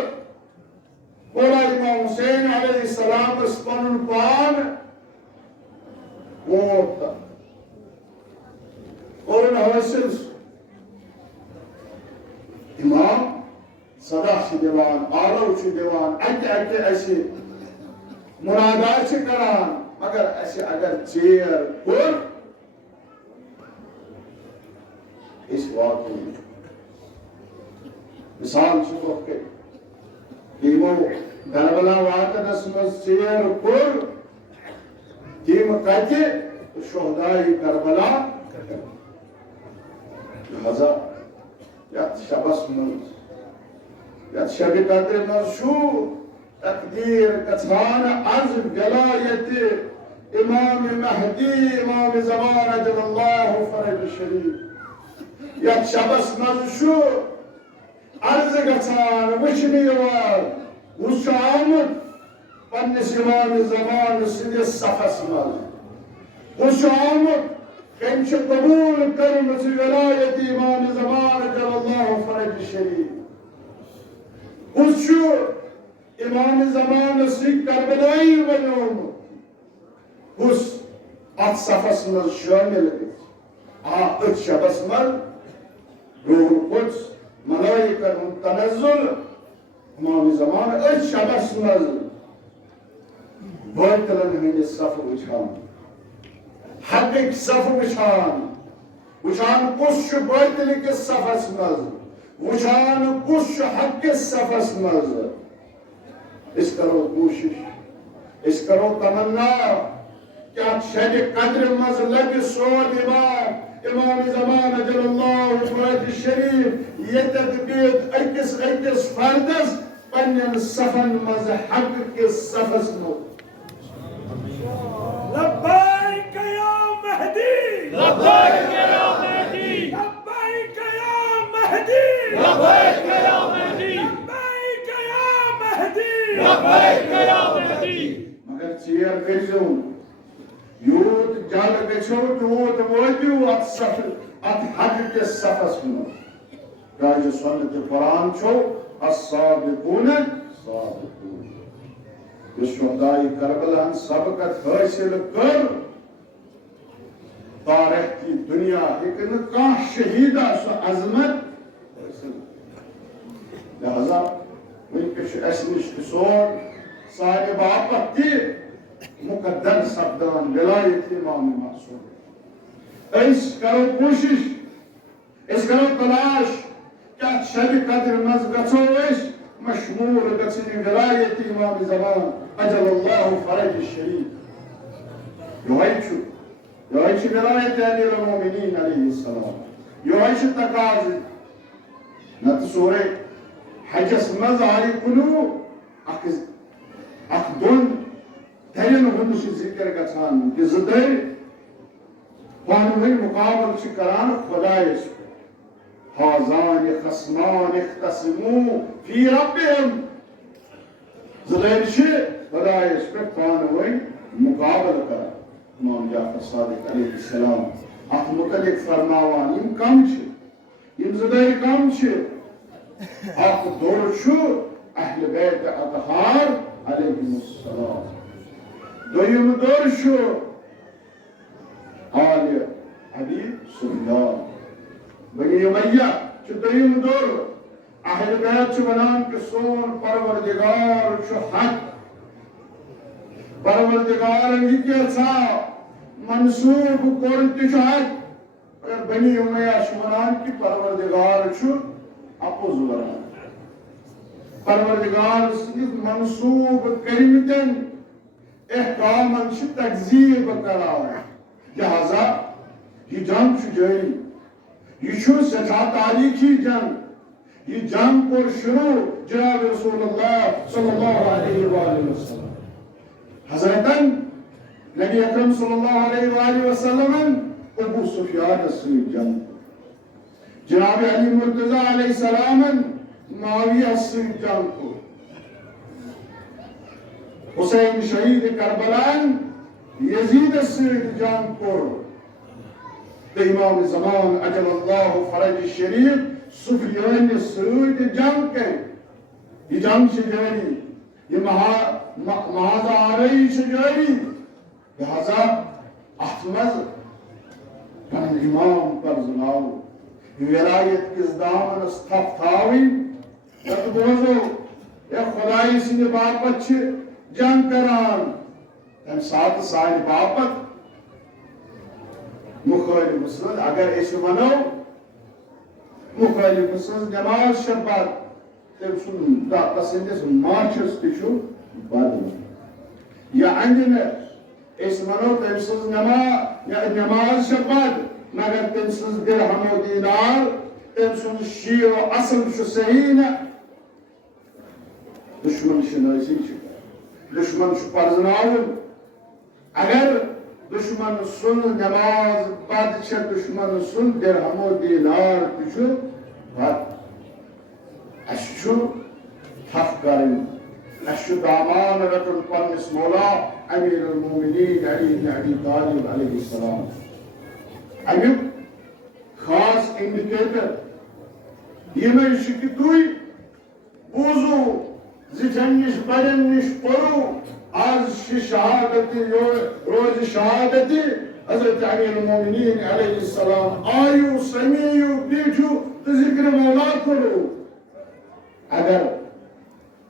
کولا امام حسین علیہ السلام اس پن پان ووت اور حاصل امام صدا دیوان آلو دیوان اکہ ایسی منادات کران مگر ایسی اگر چیر کور اس واقعی مثال چھوک کے تیمو کربلا واقعس مز چیر کور تیم کتہ شہدائی کربلا لہذا یت شبس مز یت شب قدر مز تقدیر گژھان از ولایت امام مہدی امام زمان اجل اللہ فرج شریف یت شبس مز gatan, vıçını yuvar, uz şu almut, pannesi imam-ı zamanı sinis safasmaz. Uz şu almut, kemçi kabul kırmızı velayeti imam-ı zamanı celallahu faraj-ı şerif. Uz şu imam-ı zamanı sık Kerbela'yı velûmu. Uz at safasmaz şöyle Ağıt şabasmaz, Ruh-u Kuds, Malaika-ı Tenezzül, İmam-ı Zamanı, Ağıt şabasmaz. Boyutlarının önce safı uçan. Hakkı safı uçan. Uçan kuşu boyutlarının safasmaz. Uçan kuşu hakkı safasmaz. اس کرو کوشش اس کرو تمنا کہ آپ شہد قدر مظلب سود امام زمان اجل اللہ فرد الشریف یہ تدبیر اکس فردس پنین صفن مذہب کے صفس نو لبیک یا مہدی لبیک یا مہدی لبیک یا مہدی لبیک یا مہدی مگر چیر گزون یوت جل گچو توت وجو ات حق کے صفس میں راج سنت قرآن چھو الصادقون صادقون یہ شہدائی کربلا سبقت حاصل کر تاریخ کی دنیا لیکن کا شہیدہ سو عظمت لہذا ونکش اسنش کسور صاحب باپت تی مقدر سبدان ولایت امام معصوم اس کرو کوشش اس کرو تلاش کیا شب قدر مز گچو اس مشمول گچنی ولایت امام زمان اجل اللہ فرج الشریف یوائچو ولایت امیر المومنین علیہ السلام یوائچو تقاضی نت سورے حجس مز آئی کنو اخ دون ترین ہندش ذکر گژھان کہ زدر پانوی مقابل چھ کران خدایس حاضان خصمان اختصمو فی ربهم زدر چھ خدایس پہ پانوی مقابل کران امام جعفر صادق علیہ السلام اخ متعلق فرماوان یم کم چھ یم زدر کم چھ اخ دور چھو اہل بیت اطہار علیہ السلام دویم دور شو آل حبیب سلطان بنی امیہ چو دویم دور اہل بیت چو بنان کے سون پروردگار چو حق پروردگار انگی کے سا منصوب کرتی چو حق اگر بنی امیہ چو بنان کی پروردگار چو اپو زوران پروردگار سنید منصوب کریمتن احکام انشی تکذیب کراؤ لہذا یہ جنگ چھو جائیں یہ چھو سچا تاریخی جنگ یہ جنگ پر شروع جناب رسول اللہ صلی اللہ علیہ وآلہ وسلم حضرتاً نبی اکرم صلی اللہ علیہ وآلہ وسلم ابو سفیان السوی جنگ جناب علی مرتضی علیہ السلام معاویہ السوی جنگ کو حسین شہید کربلان یزید السوید جان پر امام زمان اجل اللہ فرج الشریف سفیان السوید جنگ کے یہ جنگ سے جاری یہ محاذ آرائی سے جاری لہذا احمد پن امام پر زناؤ ولایت کس دامن استف تھاوی جب بوزو یا خدای سنی باپت چھ جنگ کران تم ساتھ سائن باپت مخالف مسلم اگر ایسے منو مخالف مسلم نماز شبات تم سن پسندس مارچس تشو بادل یا عندنا ایسے منو تم سن نماز شبات مگر تم سن درہم و دینار تم سن شیع و اصل شو سہین دشمن شناسی چھو دشمن شو پرزناون اگر دشمن سن نماز پادشاہ دشمن سن درہم و دینار تشو بات شو حفقرين أشو دامان رتن پنس مولا أمير المؤمنين علي بن أبي طالب عليه السلام أمير خاص indicator yemen şükütüy buzu zichenniş barenniş poru az şehadeti roz şehadeti Hazreti Emirul Muminin aleyhisselam ayu semiyu bicu zikr mevla kuru agar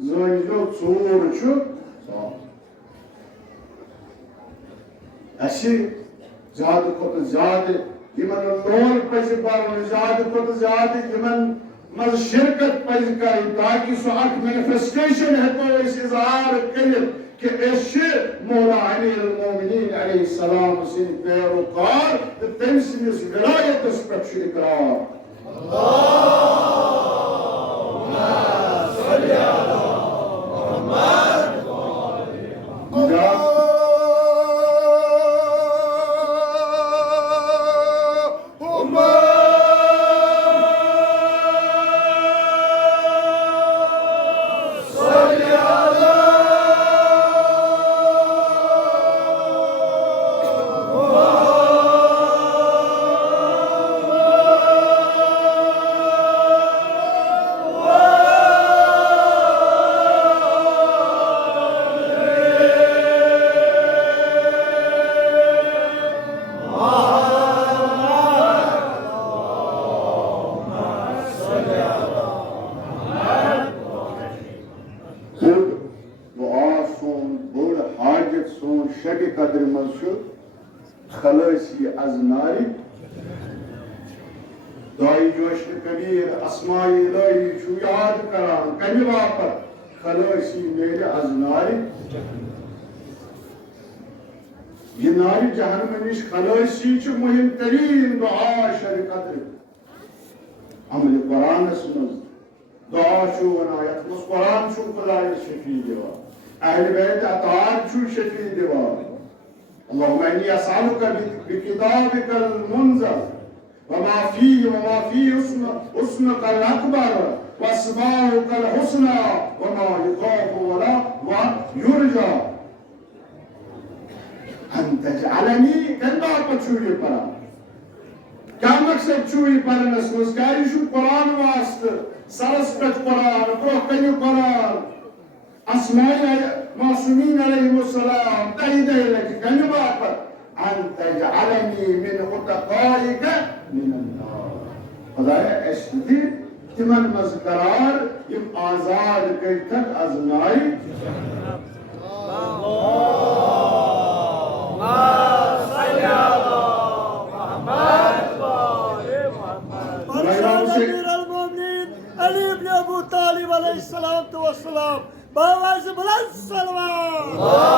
zonjo çoğurçu Aşı ziyade kotu ziyade yemen lol payı barın ziyade kotu ziyade yemen maz şirket payı kay taaki su ak manifestation hep o is izhar kayıp ki eşi Mola Emirul Muminin aleyhisselam sin peygambər temsilis vilayet spetçi ikrar Allahümme salli ala Muhammed خلاصی از ناری دائی جوشن کبیر اسمائی الہی چو یاد کران کمی واپر خلاصی میرے از ناری یہ ناری جہنم نش خلاصی چو مهم ترین دعا شر قدر عمل قرآن سنز دعا چو ونایت مس قرآن چو خدای شفی دیوا اہل بیت اطاعت چو شفی دیوا اللهم إني أسألك بكتابك المنزل وما فيه اسمك الأكبر وأسماؤك الحسنى وما يخاف ولا يرجى أن تجعلني كذا بتشوي برا كم مقصد شوي برا نسوس كاري شو قرآن واست سرسبت قرآن بروحني قرآن أسماء معصومين عليهم السلام تهدى لك كلمات أن تجعلني من عتقائك من النار خدایا اشتدی تمن مذکرار یم آزاد کیتن از ناری أمير المؤمنين علي بن أبو طالب عليه الصلاة والسلام باواز بلند صلوات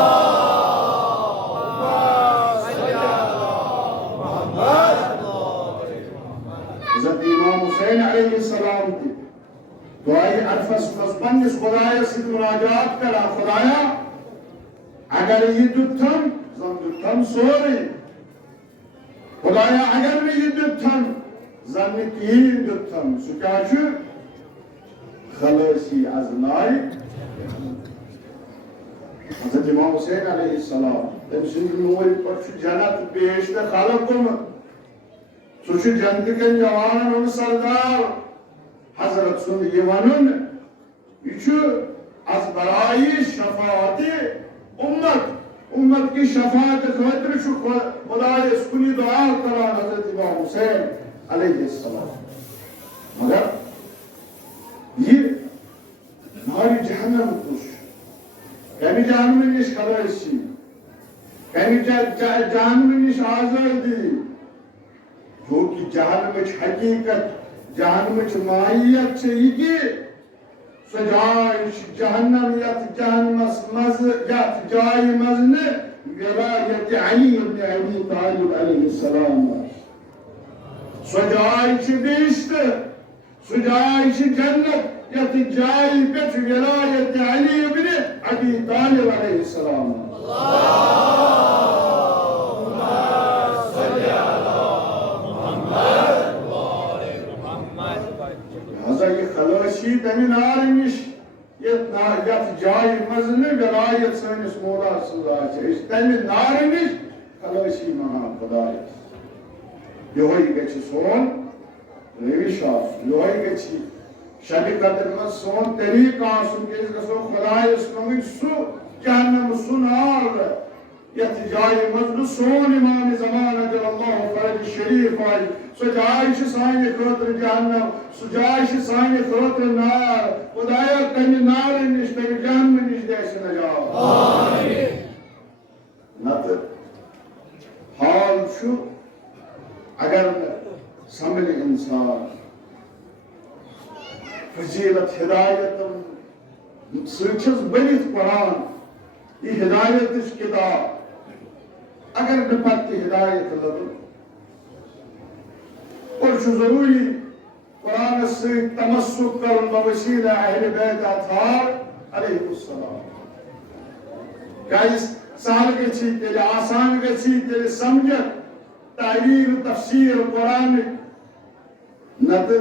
حضرت امام حسین علیہ السلام کی دعائی عرفس فزبنس خدایا سید مراجعات کرا خدایا اگر یہ دتم زن دتم سوری خدایا اگر میں یہ دتم زن تین دتم سکاچو خلاصی از ناری حضرت امام حسین علیہ السلام تمسین نوری پر جنت بیشت خالقم سوچو جنت کے جوانن و سردار حضرت سن یوانن یچو از برائی شفاعت امت کی شفاعت خاطر شو خدا اسکنی دعا کرا حضرت امام حسین علیہ السلام مگر یہ ہماری جہنم کش کمی جہنم نش خلاصی کمی جہنم نش آزادی جو کہ جہنم حقیقت جہنم ماہیت سے یہ سجائش جہنم یت جہنم مز یت جائی مزن ولایت علی ابن ابی طالب علیہ السلام سجائش بیشت سجائش جنت یت جائی پچ ولایت علی ابن ابی طالب علیہ السلام جائے مزن ولایت سانس مولا سزا تمہ نار نش خلاشی منان خدایس یہ گی سون روش یہ گی شب قدر من سون طریقہ آسن کہ گھو خدایس نمن سہ جہنم سہ نار یت جائے مزن سون امام زمان اجل اللہ فرج شریف آئی سو جائے سانہ خاطر جہنم سو جائے سانہ خاطر نار خدایا تمہ نار نش تمہ جہنم نش دے اسہ نجات نت حال چھُ اگر سمبل انسان فضیلت ہدایت سچس بنت قرآن یہ ہدایت کتاب اگر نپت ہدایت لب اور ضروری قرآن سے تمسک کر وسیلہ اہل بیت اطہار علیہ السلام کیا سہل گی تیل آسان گی تیل سمجھ تعبیر تفسیر قرآن نت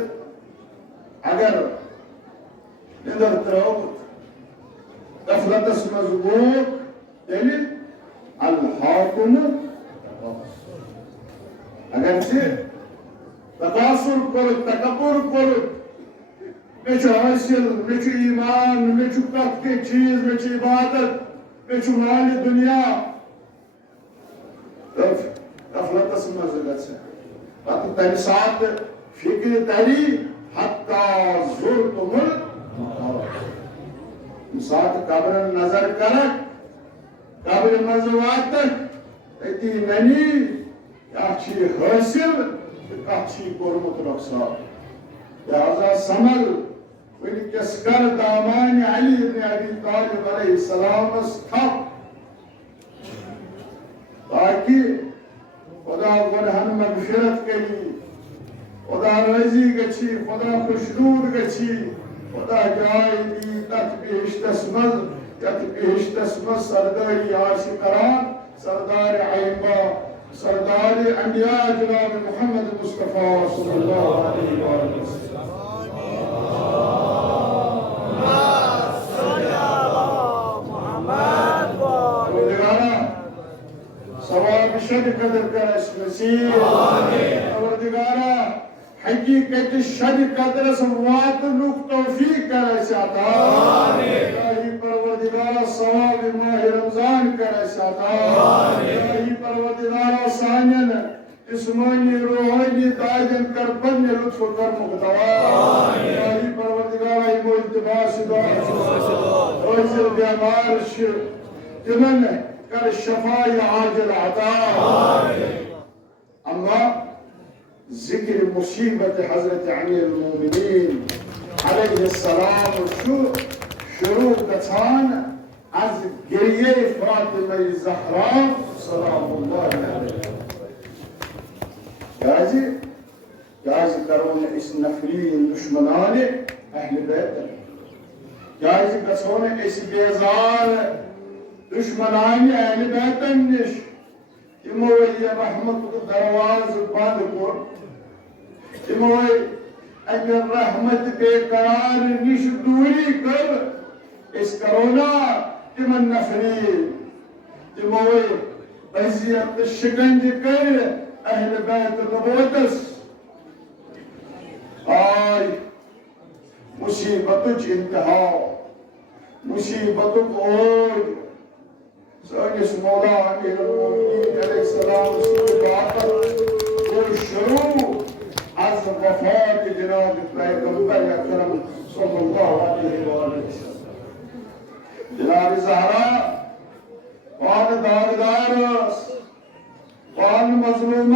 اگر ندر تروت غفلتس مز ووت تیل الحاکم اگر تقاصر کرت تکبر کرت مے حاصل مے ایمان مے کت کی چیز مے عبادت مے مال دنیا غفلتس مز پتہ تمہ سات فکر تری حتی زرتم سات قبر نظر کرک قبر مز واتک اتی ننی کیا حاصل کت کورمت رخصار لہذا سمل ونکس کر دامان علی بن ابی طالب علیہ السلام تھپ تاکہ خدا گنہن مغفرت کری خدا راضی گچھی خدا خوشنود گچھی خدا جائے دی تک بہشتس مز یت بہشتس مز سرداری عاشقان سردار ائمہ سردار انبیاء جناب محمد مصطفیٰ صلی اللہ علیہ وسلم ثواب شد قدر کر اس نصیب پروردگارا حقیقت شد قدر سوات لوک توفیق کر اس عطا الہی پروردگارا ثواب ماہ رمضان کر اس عطا الہی پروردگارا سانین جسمانی روحانی دائدن کر بن لطف کر مقتوا الہی پروردگارا ایمو التباس دعا روزل بیمار شر تمن کر شفاء عاجل عطا اما ذکر مصیبت حضرت امیر المومنین علیہ السلام شروع گژھان از گریہ فاطمہ زہرا سلام اللہ علیہ کیاز کرون اس نفری دشمنان اہل بیت کیاز گژھون اس بیزار دشمنان اہل بیتن نش تمو یہ رحمت دروازہ بند کور تمو امہ رحمت بے قرار نش دوری کر اس کرونا تمن نفری تمو اذیت شکنج کر اہل بیت نبوتس آئی مصیبت انتہا مصیبت اوج سانس مولا امیر المومنین علیہ السلام شروع از وفات جناب پیغمبر اکرم صلی اللہ علیہ وسلم جناب زہرا پان داغدار پان مظلوم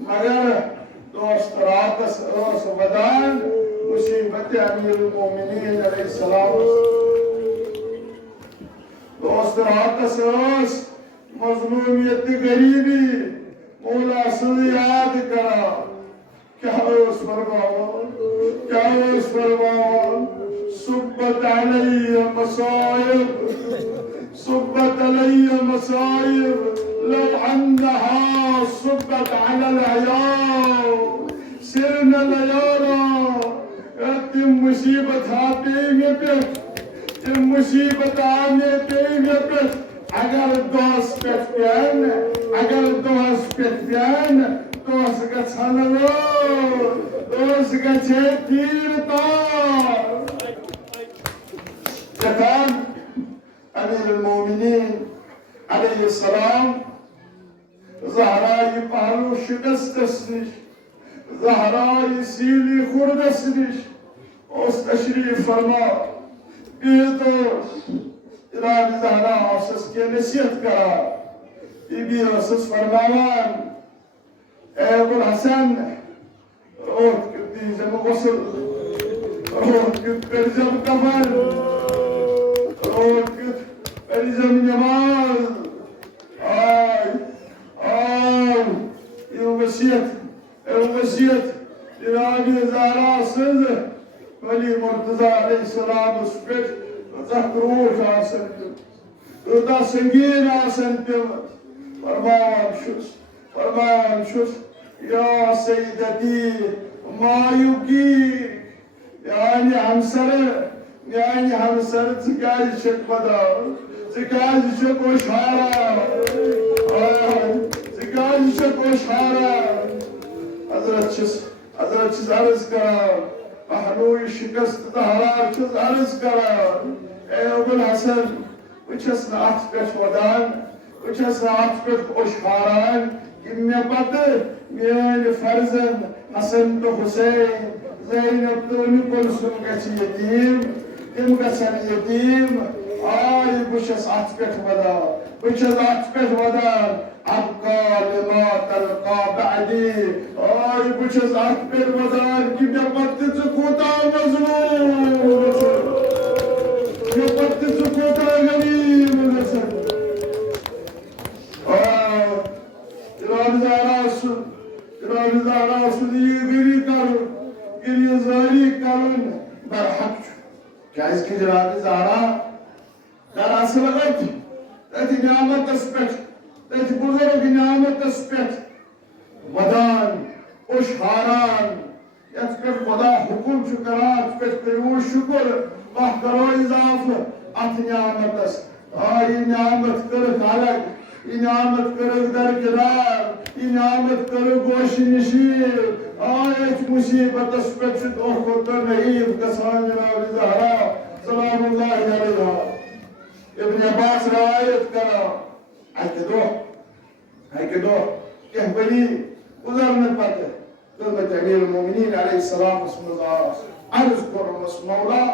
مگر دوست راتس اس ودان مصیبت امیر المومنین علیہ السلام دوست راتس اس مظلومیت غریبی مولا سے یاد کرا کیا اس فرمان صبت علی مصائب لو انها صبت على العيال سرنا ليارا تم مصیبت آتے میں پہ تم مصیبت آنے پہ میں پہ اگر دوست پہ پیان اگر دوست پہ پیان دوست گژھن لو دوست گژھے تیر تار كان أمير المؤمنين عليه السلام زهراء پهلو شکستش زهراء سیلی خوردش اس تشریف فرما بیدو جناب زهراء آسس کے نصیحت کرا بی بی آسس فرماوان اے ابو الحسن روت کردی جم غسل روت کرد جم کفن روت کرد جم نماز وصیت جناب زهراء سند ولی مرتضی علیہ السلام اس پہ زخ روح آسن تم دا سنگین آسن تم فرمان شس یا سیدتی ما یبگیک یعنی همسر زکاج شک بدا زکاج شک و شارا زکاج شک و شارا حضرت چیز عرض کرا محلوی شکست دهرار چیز عرض کرا اے ابو الحسن وچس نعت پیش ودان وچس نعت پیش خوشحاران کہ میں پتہ میان فرزن حسن تو حسین زینب تو کلثوم گژھِ یتیم تم گژھن یتیم آئی بچس ات پیش ودان بچس ات پیش ودان أبقى لما تلقى بعدي آي بچس ات پیش ودان کہ میں پتہ کوتا مظلوم میں پتہ کوتا غریب نسل جناب زهراء سنی گری زاری کرن برحق کیاز کہ جناب زهراء در اصل ات نعمت اسپیٹ ات بزرگ نعمت اسپیٹ ودان خوشحاران یت پہ خدا حکم کران ات پہ کرو شکر وہ کرو اضافہ ات نعمتس یہ نعمت کر الگ یہ نعمت کر درکنار یہ نعمت کر گوش نشیر ایت مصیبت اس پہ دور کو کر نعیب کسان جناب زهراء سلام اللہ علیہ ابن عباس روایت کرا ہے کہ دو کہ بلی گزرنے پتہ حضرت امیر المومنین علیہ السلام اسم اللہ عرض کرمس مولا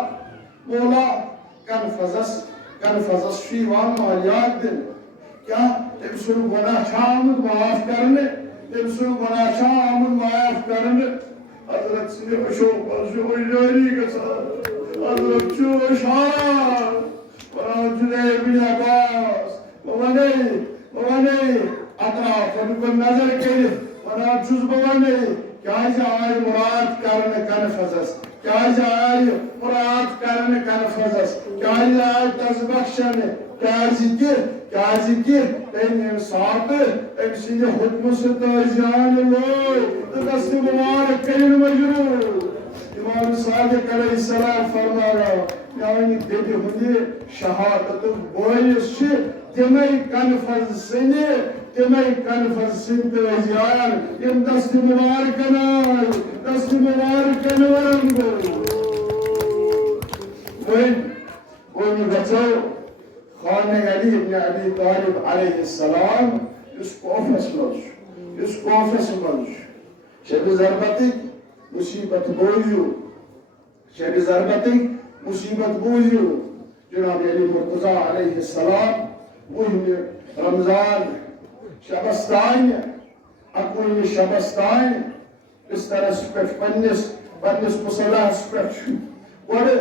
کنفذس شیوان مالیات دن کیا تم سن گناہ آمد معاف کرنے تم سن گناہ آمد معاف کرنے حضرت سنی اشوق جاری کسا حضرت شوشار ورحمت جنیر بن عباس ووانی اطراف کو نظر کری ورحمت چوز بوانی کیا جائے مراد کرنے کنفذس کیا جائے مراد کرنے کنفذس کیا جائے تزبخشن کیا ذکر تین ساتھ ام سن حکم سے تجان لوگ دست مبارک کرن مجرور امام صادق علیہ السلام فرمایا یعنی دیدی ہندی شہادت بوئیس تمہیں کنفذ سنی تجان ام دست مبارکن ورنگو وین گچو خانہ علی ابن ابی طالب علیہ السلام اس کو آفس منش شب ضربتک مصیبت بوزیو جناب علی مرتضی علیہ السلام وہی رمضان شبستان اکوئی شبستان اس طرح سپیٹ پنس مصلح سپیٹ گوڑے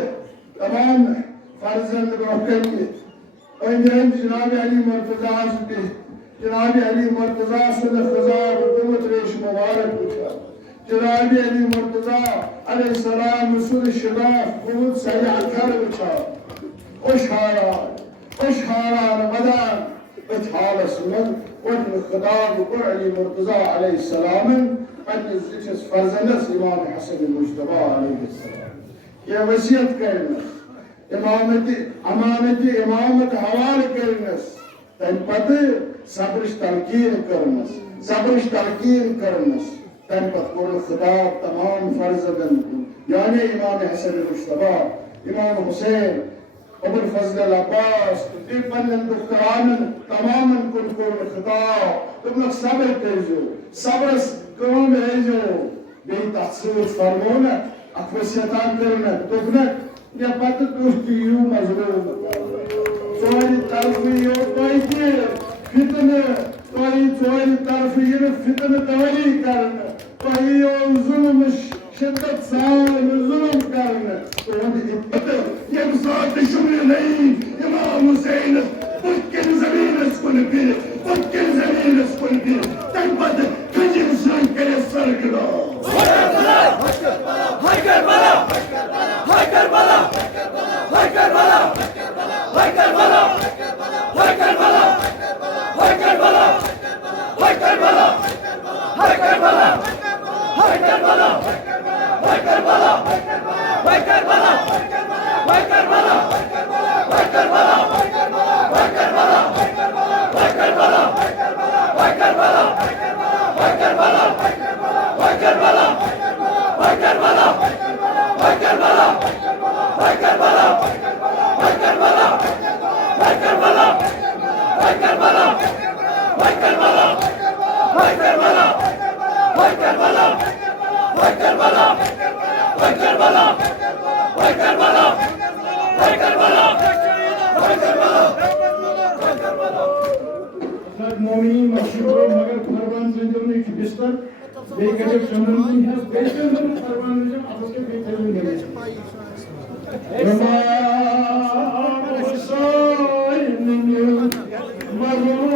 تمام فرزند روکیت جناب علی مرتضی سن خزار حکومت ریش مبارک بچا جناب علی مرتضی علیہ السلام سن شداف حکومت سیاح کر بچا خوشحاران مدان اتحال سنن وجن خداب وقر علی مرتضی علیہ السلام پنس فرزندس امام حسن المجتبی علیہ السلام یا وصیت کرنس امامت حوالہ کرنس تم پتہ صبرش تلقین کرنس تم پتہ کور خطاب تمام فرزندن یعنی امام حسن مشتبہ امام حسین ابو الفضل العباس پنن دختران تمام کن کور خطاب تمہیں صبر کرزو صبرس کم ہیزو بی تحصیل فرمونا اخوصیتان کرنا دکھنا یا پتہ تُس دیو مظلوم ژورِ طرفہٕ یِو تۄہہِ تہِ فتنہٕ تۄہہِ ژورِ طرفہٕ یِنہٕ فتنہٕ تٲری کرنہٕ تۄہہِ یِیو ظُلم شدت سان ظلم کرنہٕ تُہُنٛد اِتفاق ییٚمہِ ساتہٕ شُمرِ نعیٖم اِمام حُسینَس پٔتھۍ کِنۍ زٔمیٖنَس کُن پھِرِ تَمہِ پتہٕ کھٔجِن سۭتۍ کٔرِتھ سرکٕرار مومنین مشہور مگر فرمان زندگی ایک بستر بے کجب چندن کی ہے بیشتر فرمان زندگی اپس کے بے کجب نگے امام حسین مرحوم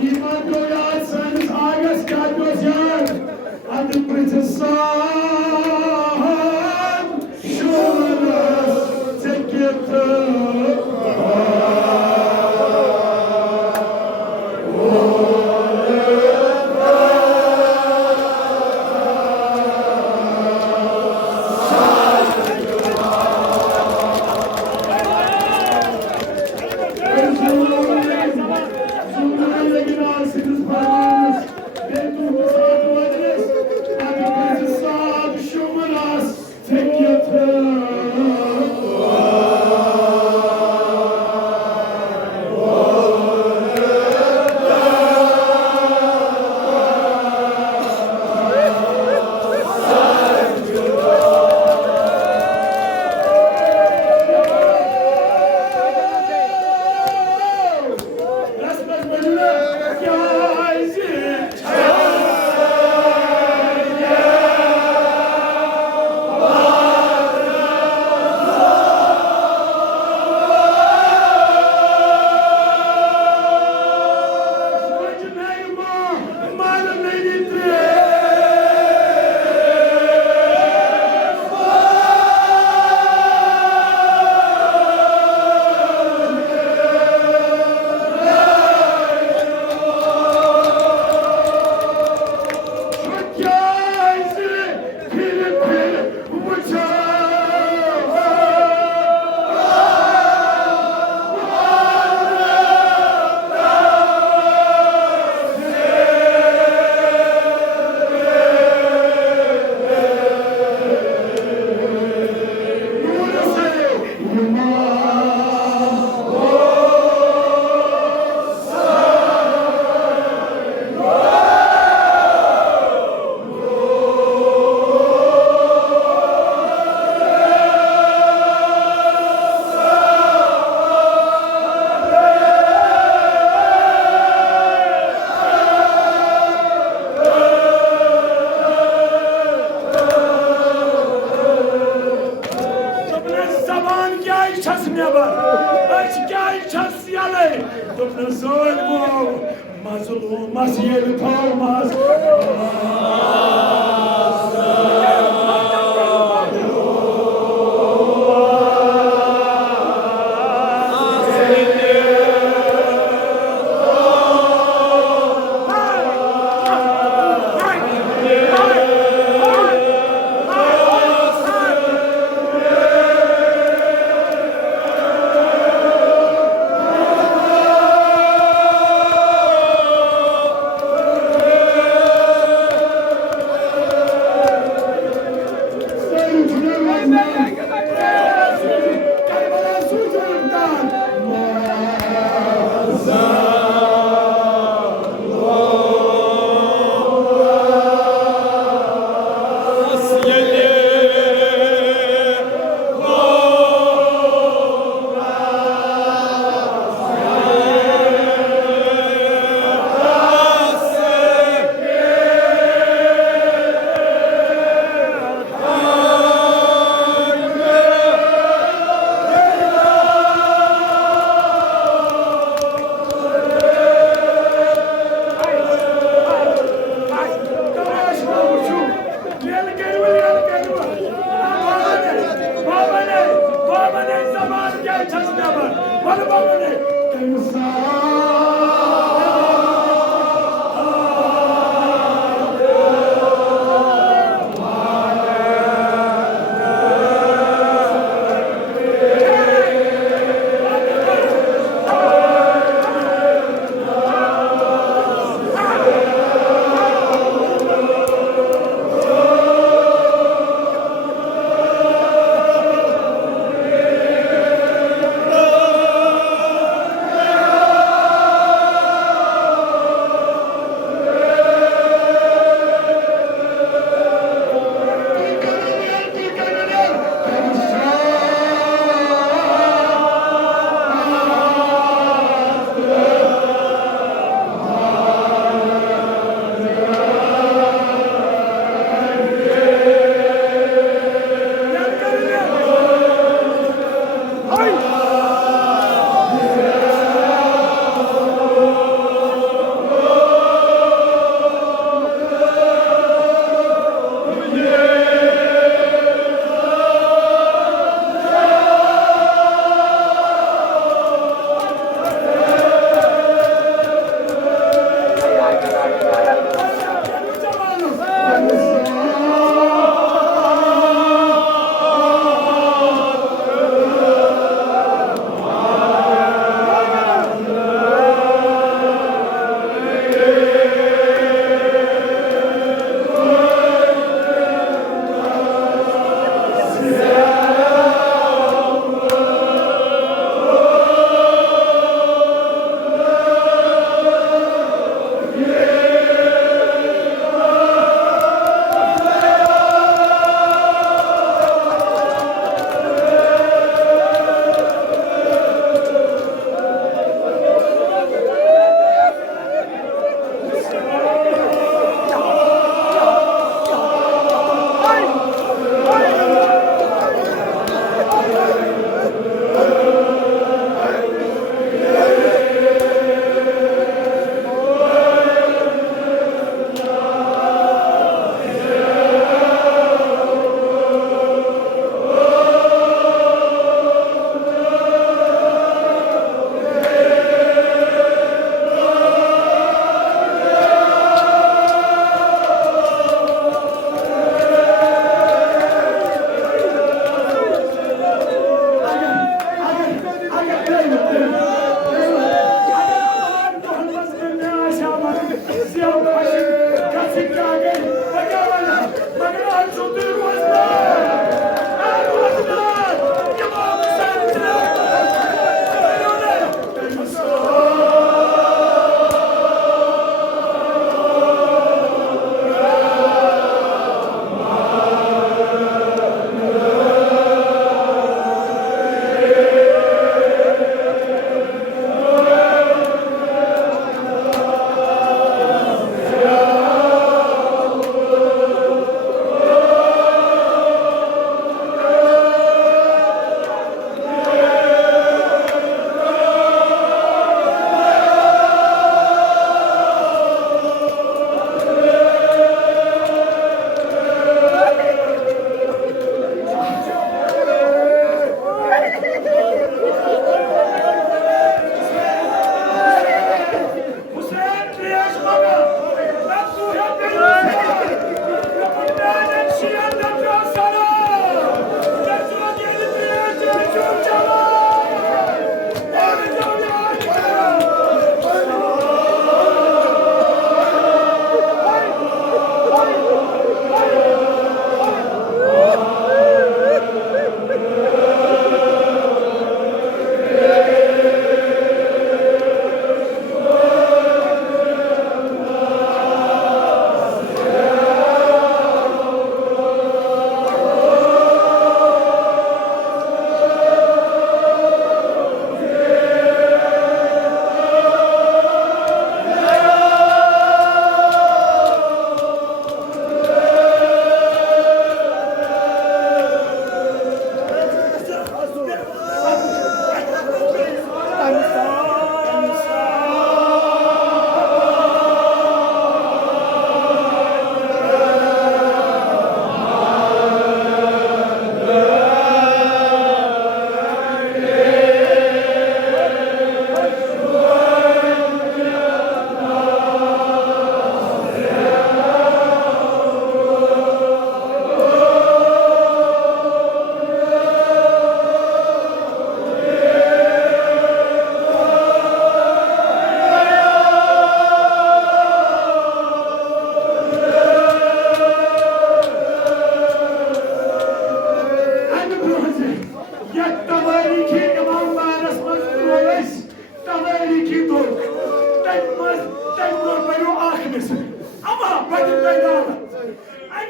ایمان کو یاد سنس آگس کیا دوس یاد ادھ پرتسان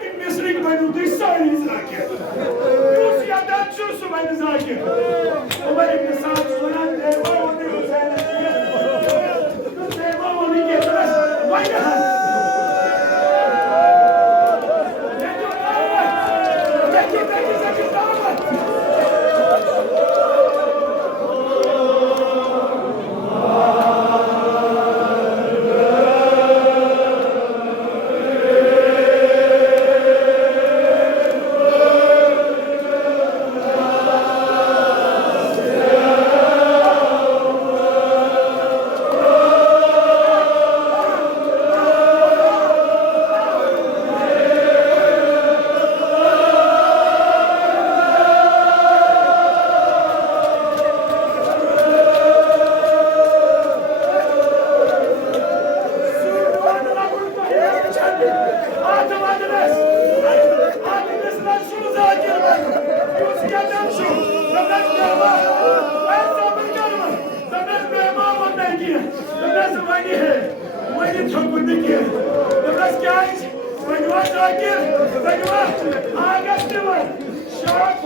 Artık Mesrik Bayrutu'yu sayın Zakir. Rusya'dan çürüsü Bayru Zakir. Umarım ki saat soran devam oluyor sen. Devam oluyor getirmez. Bayru. Shut up,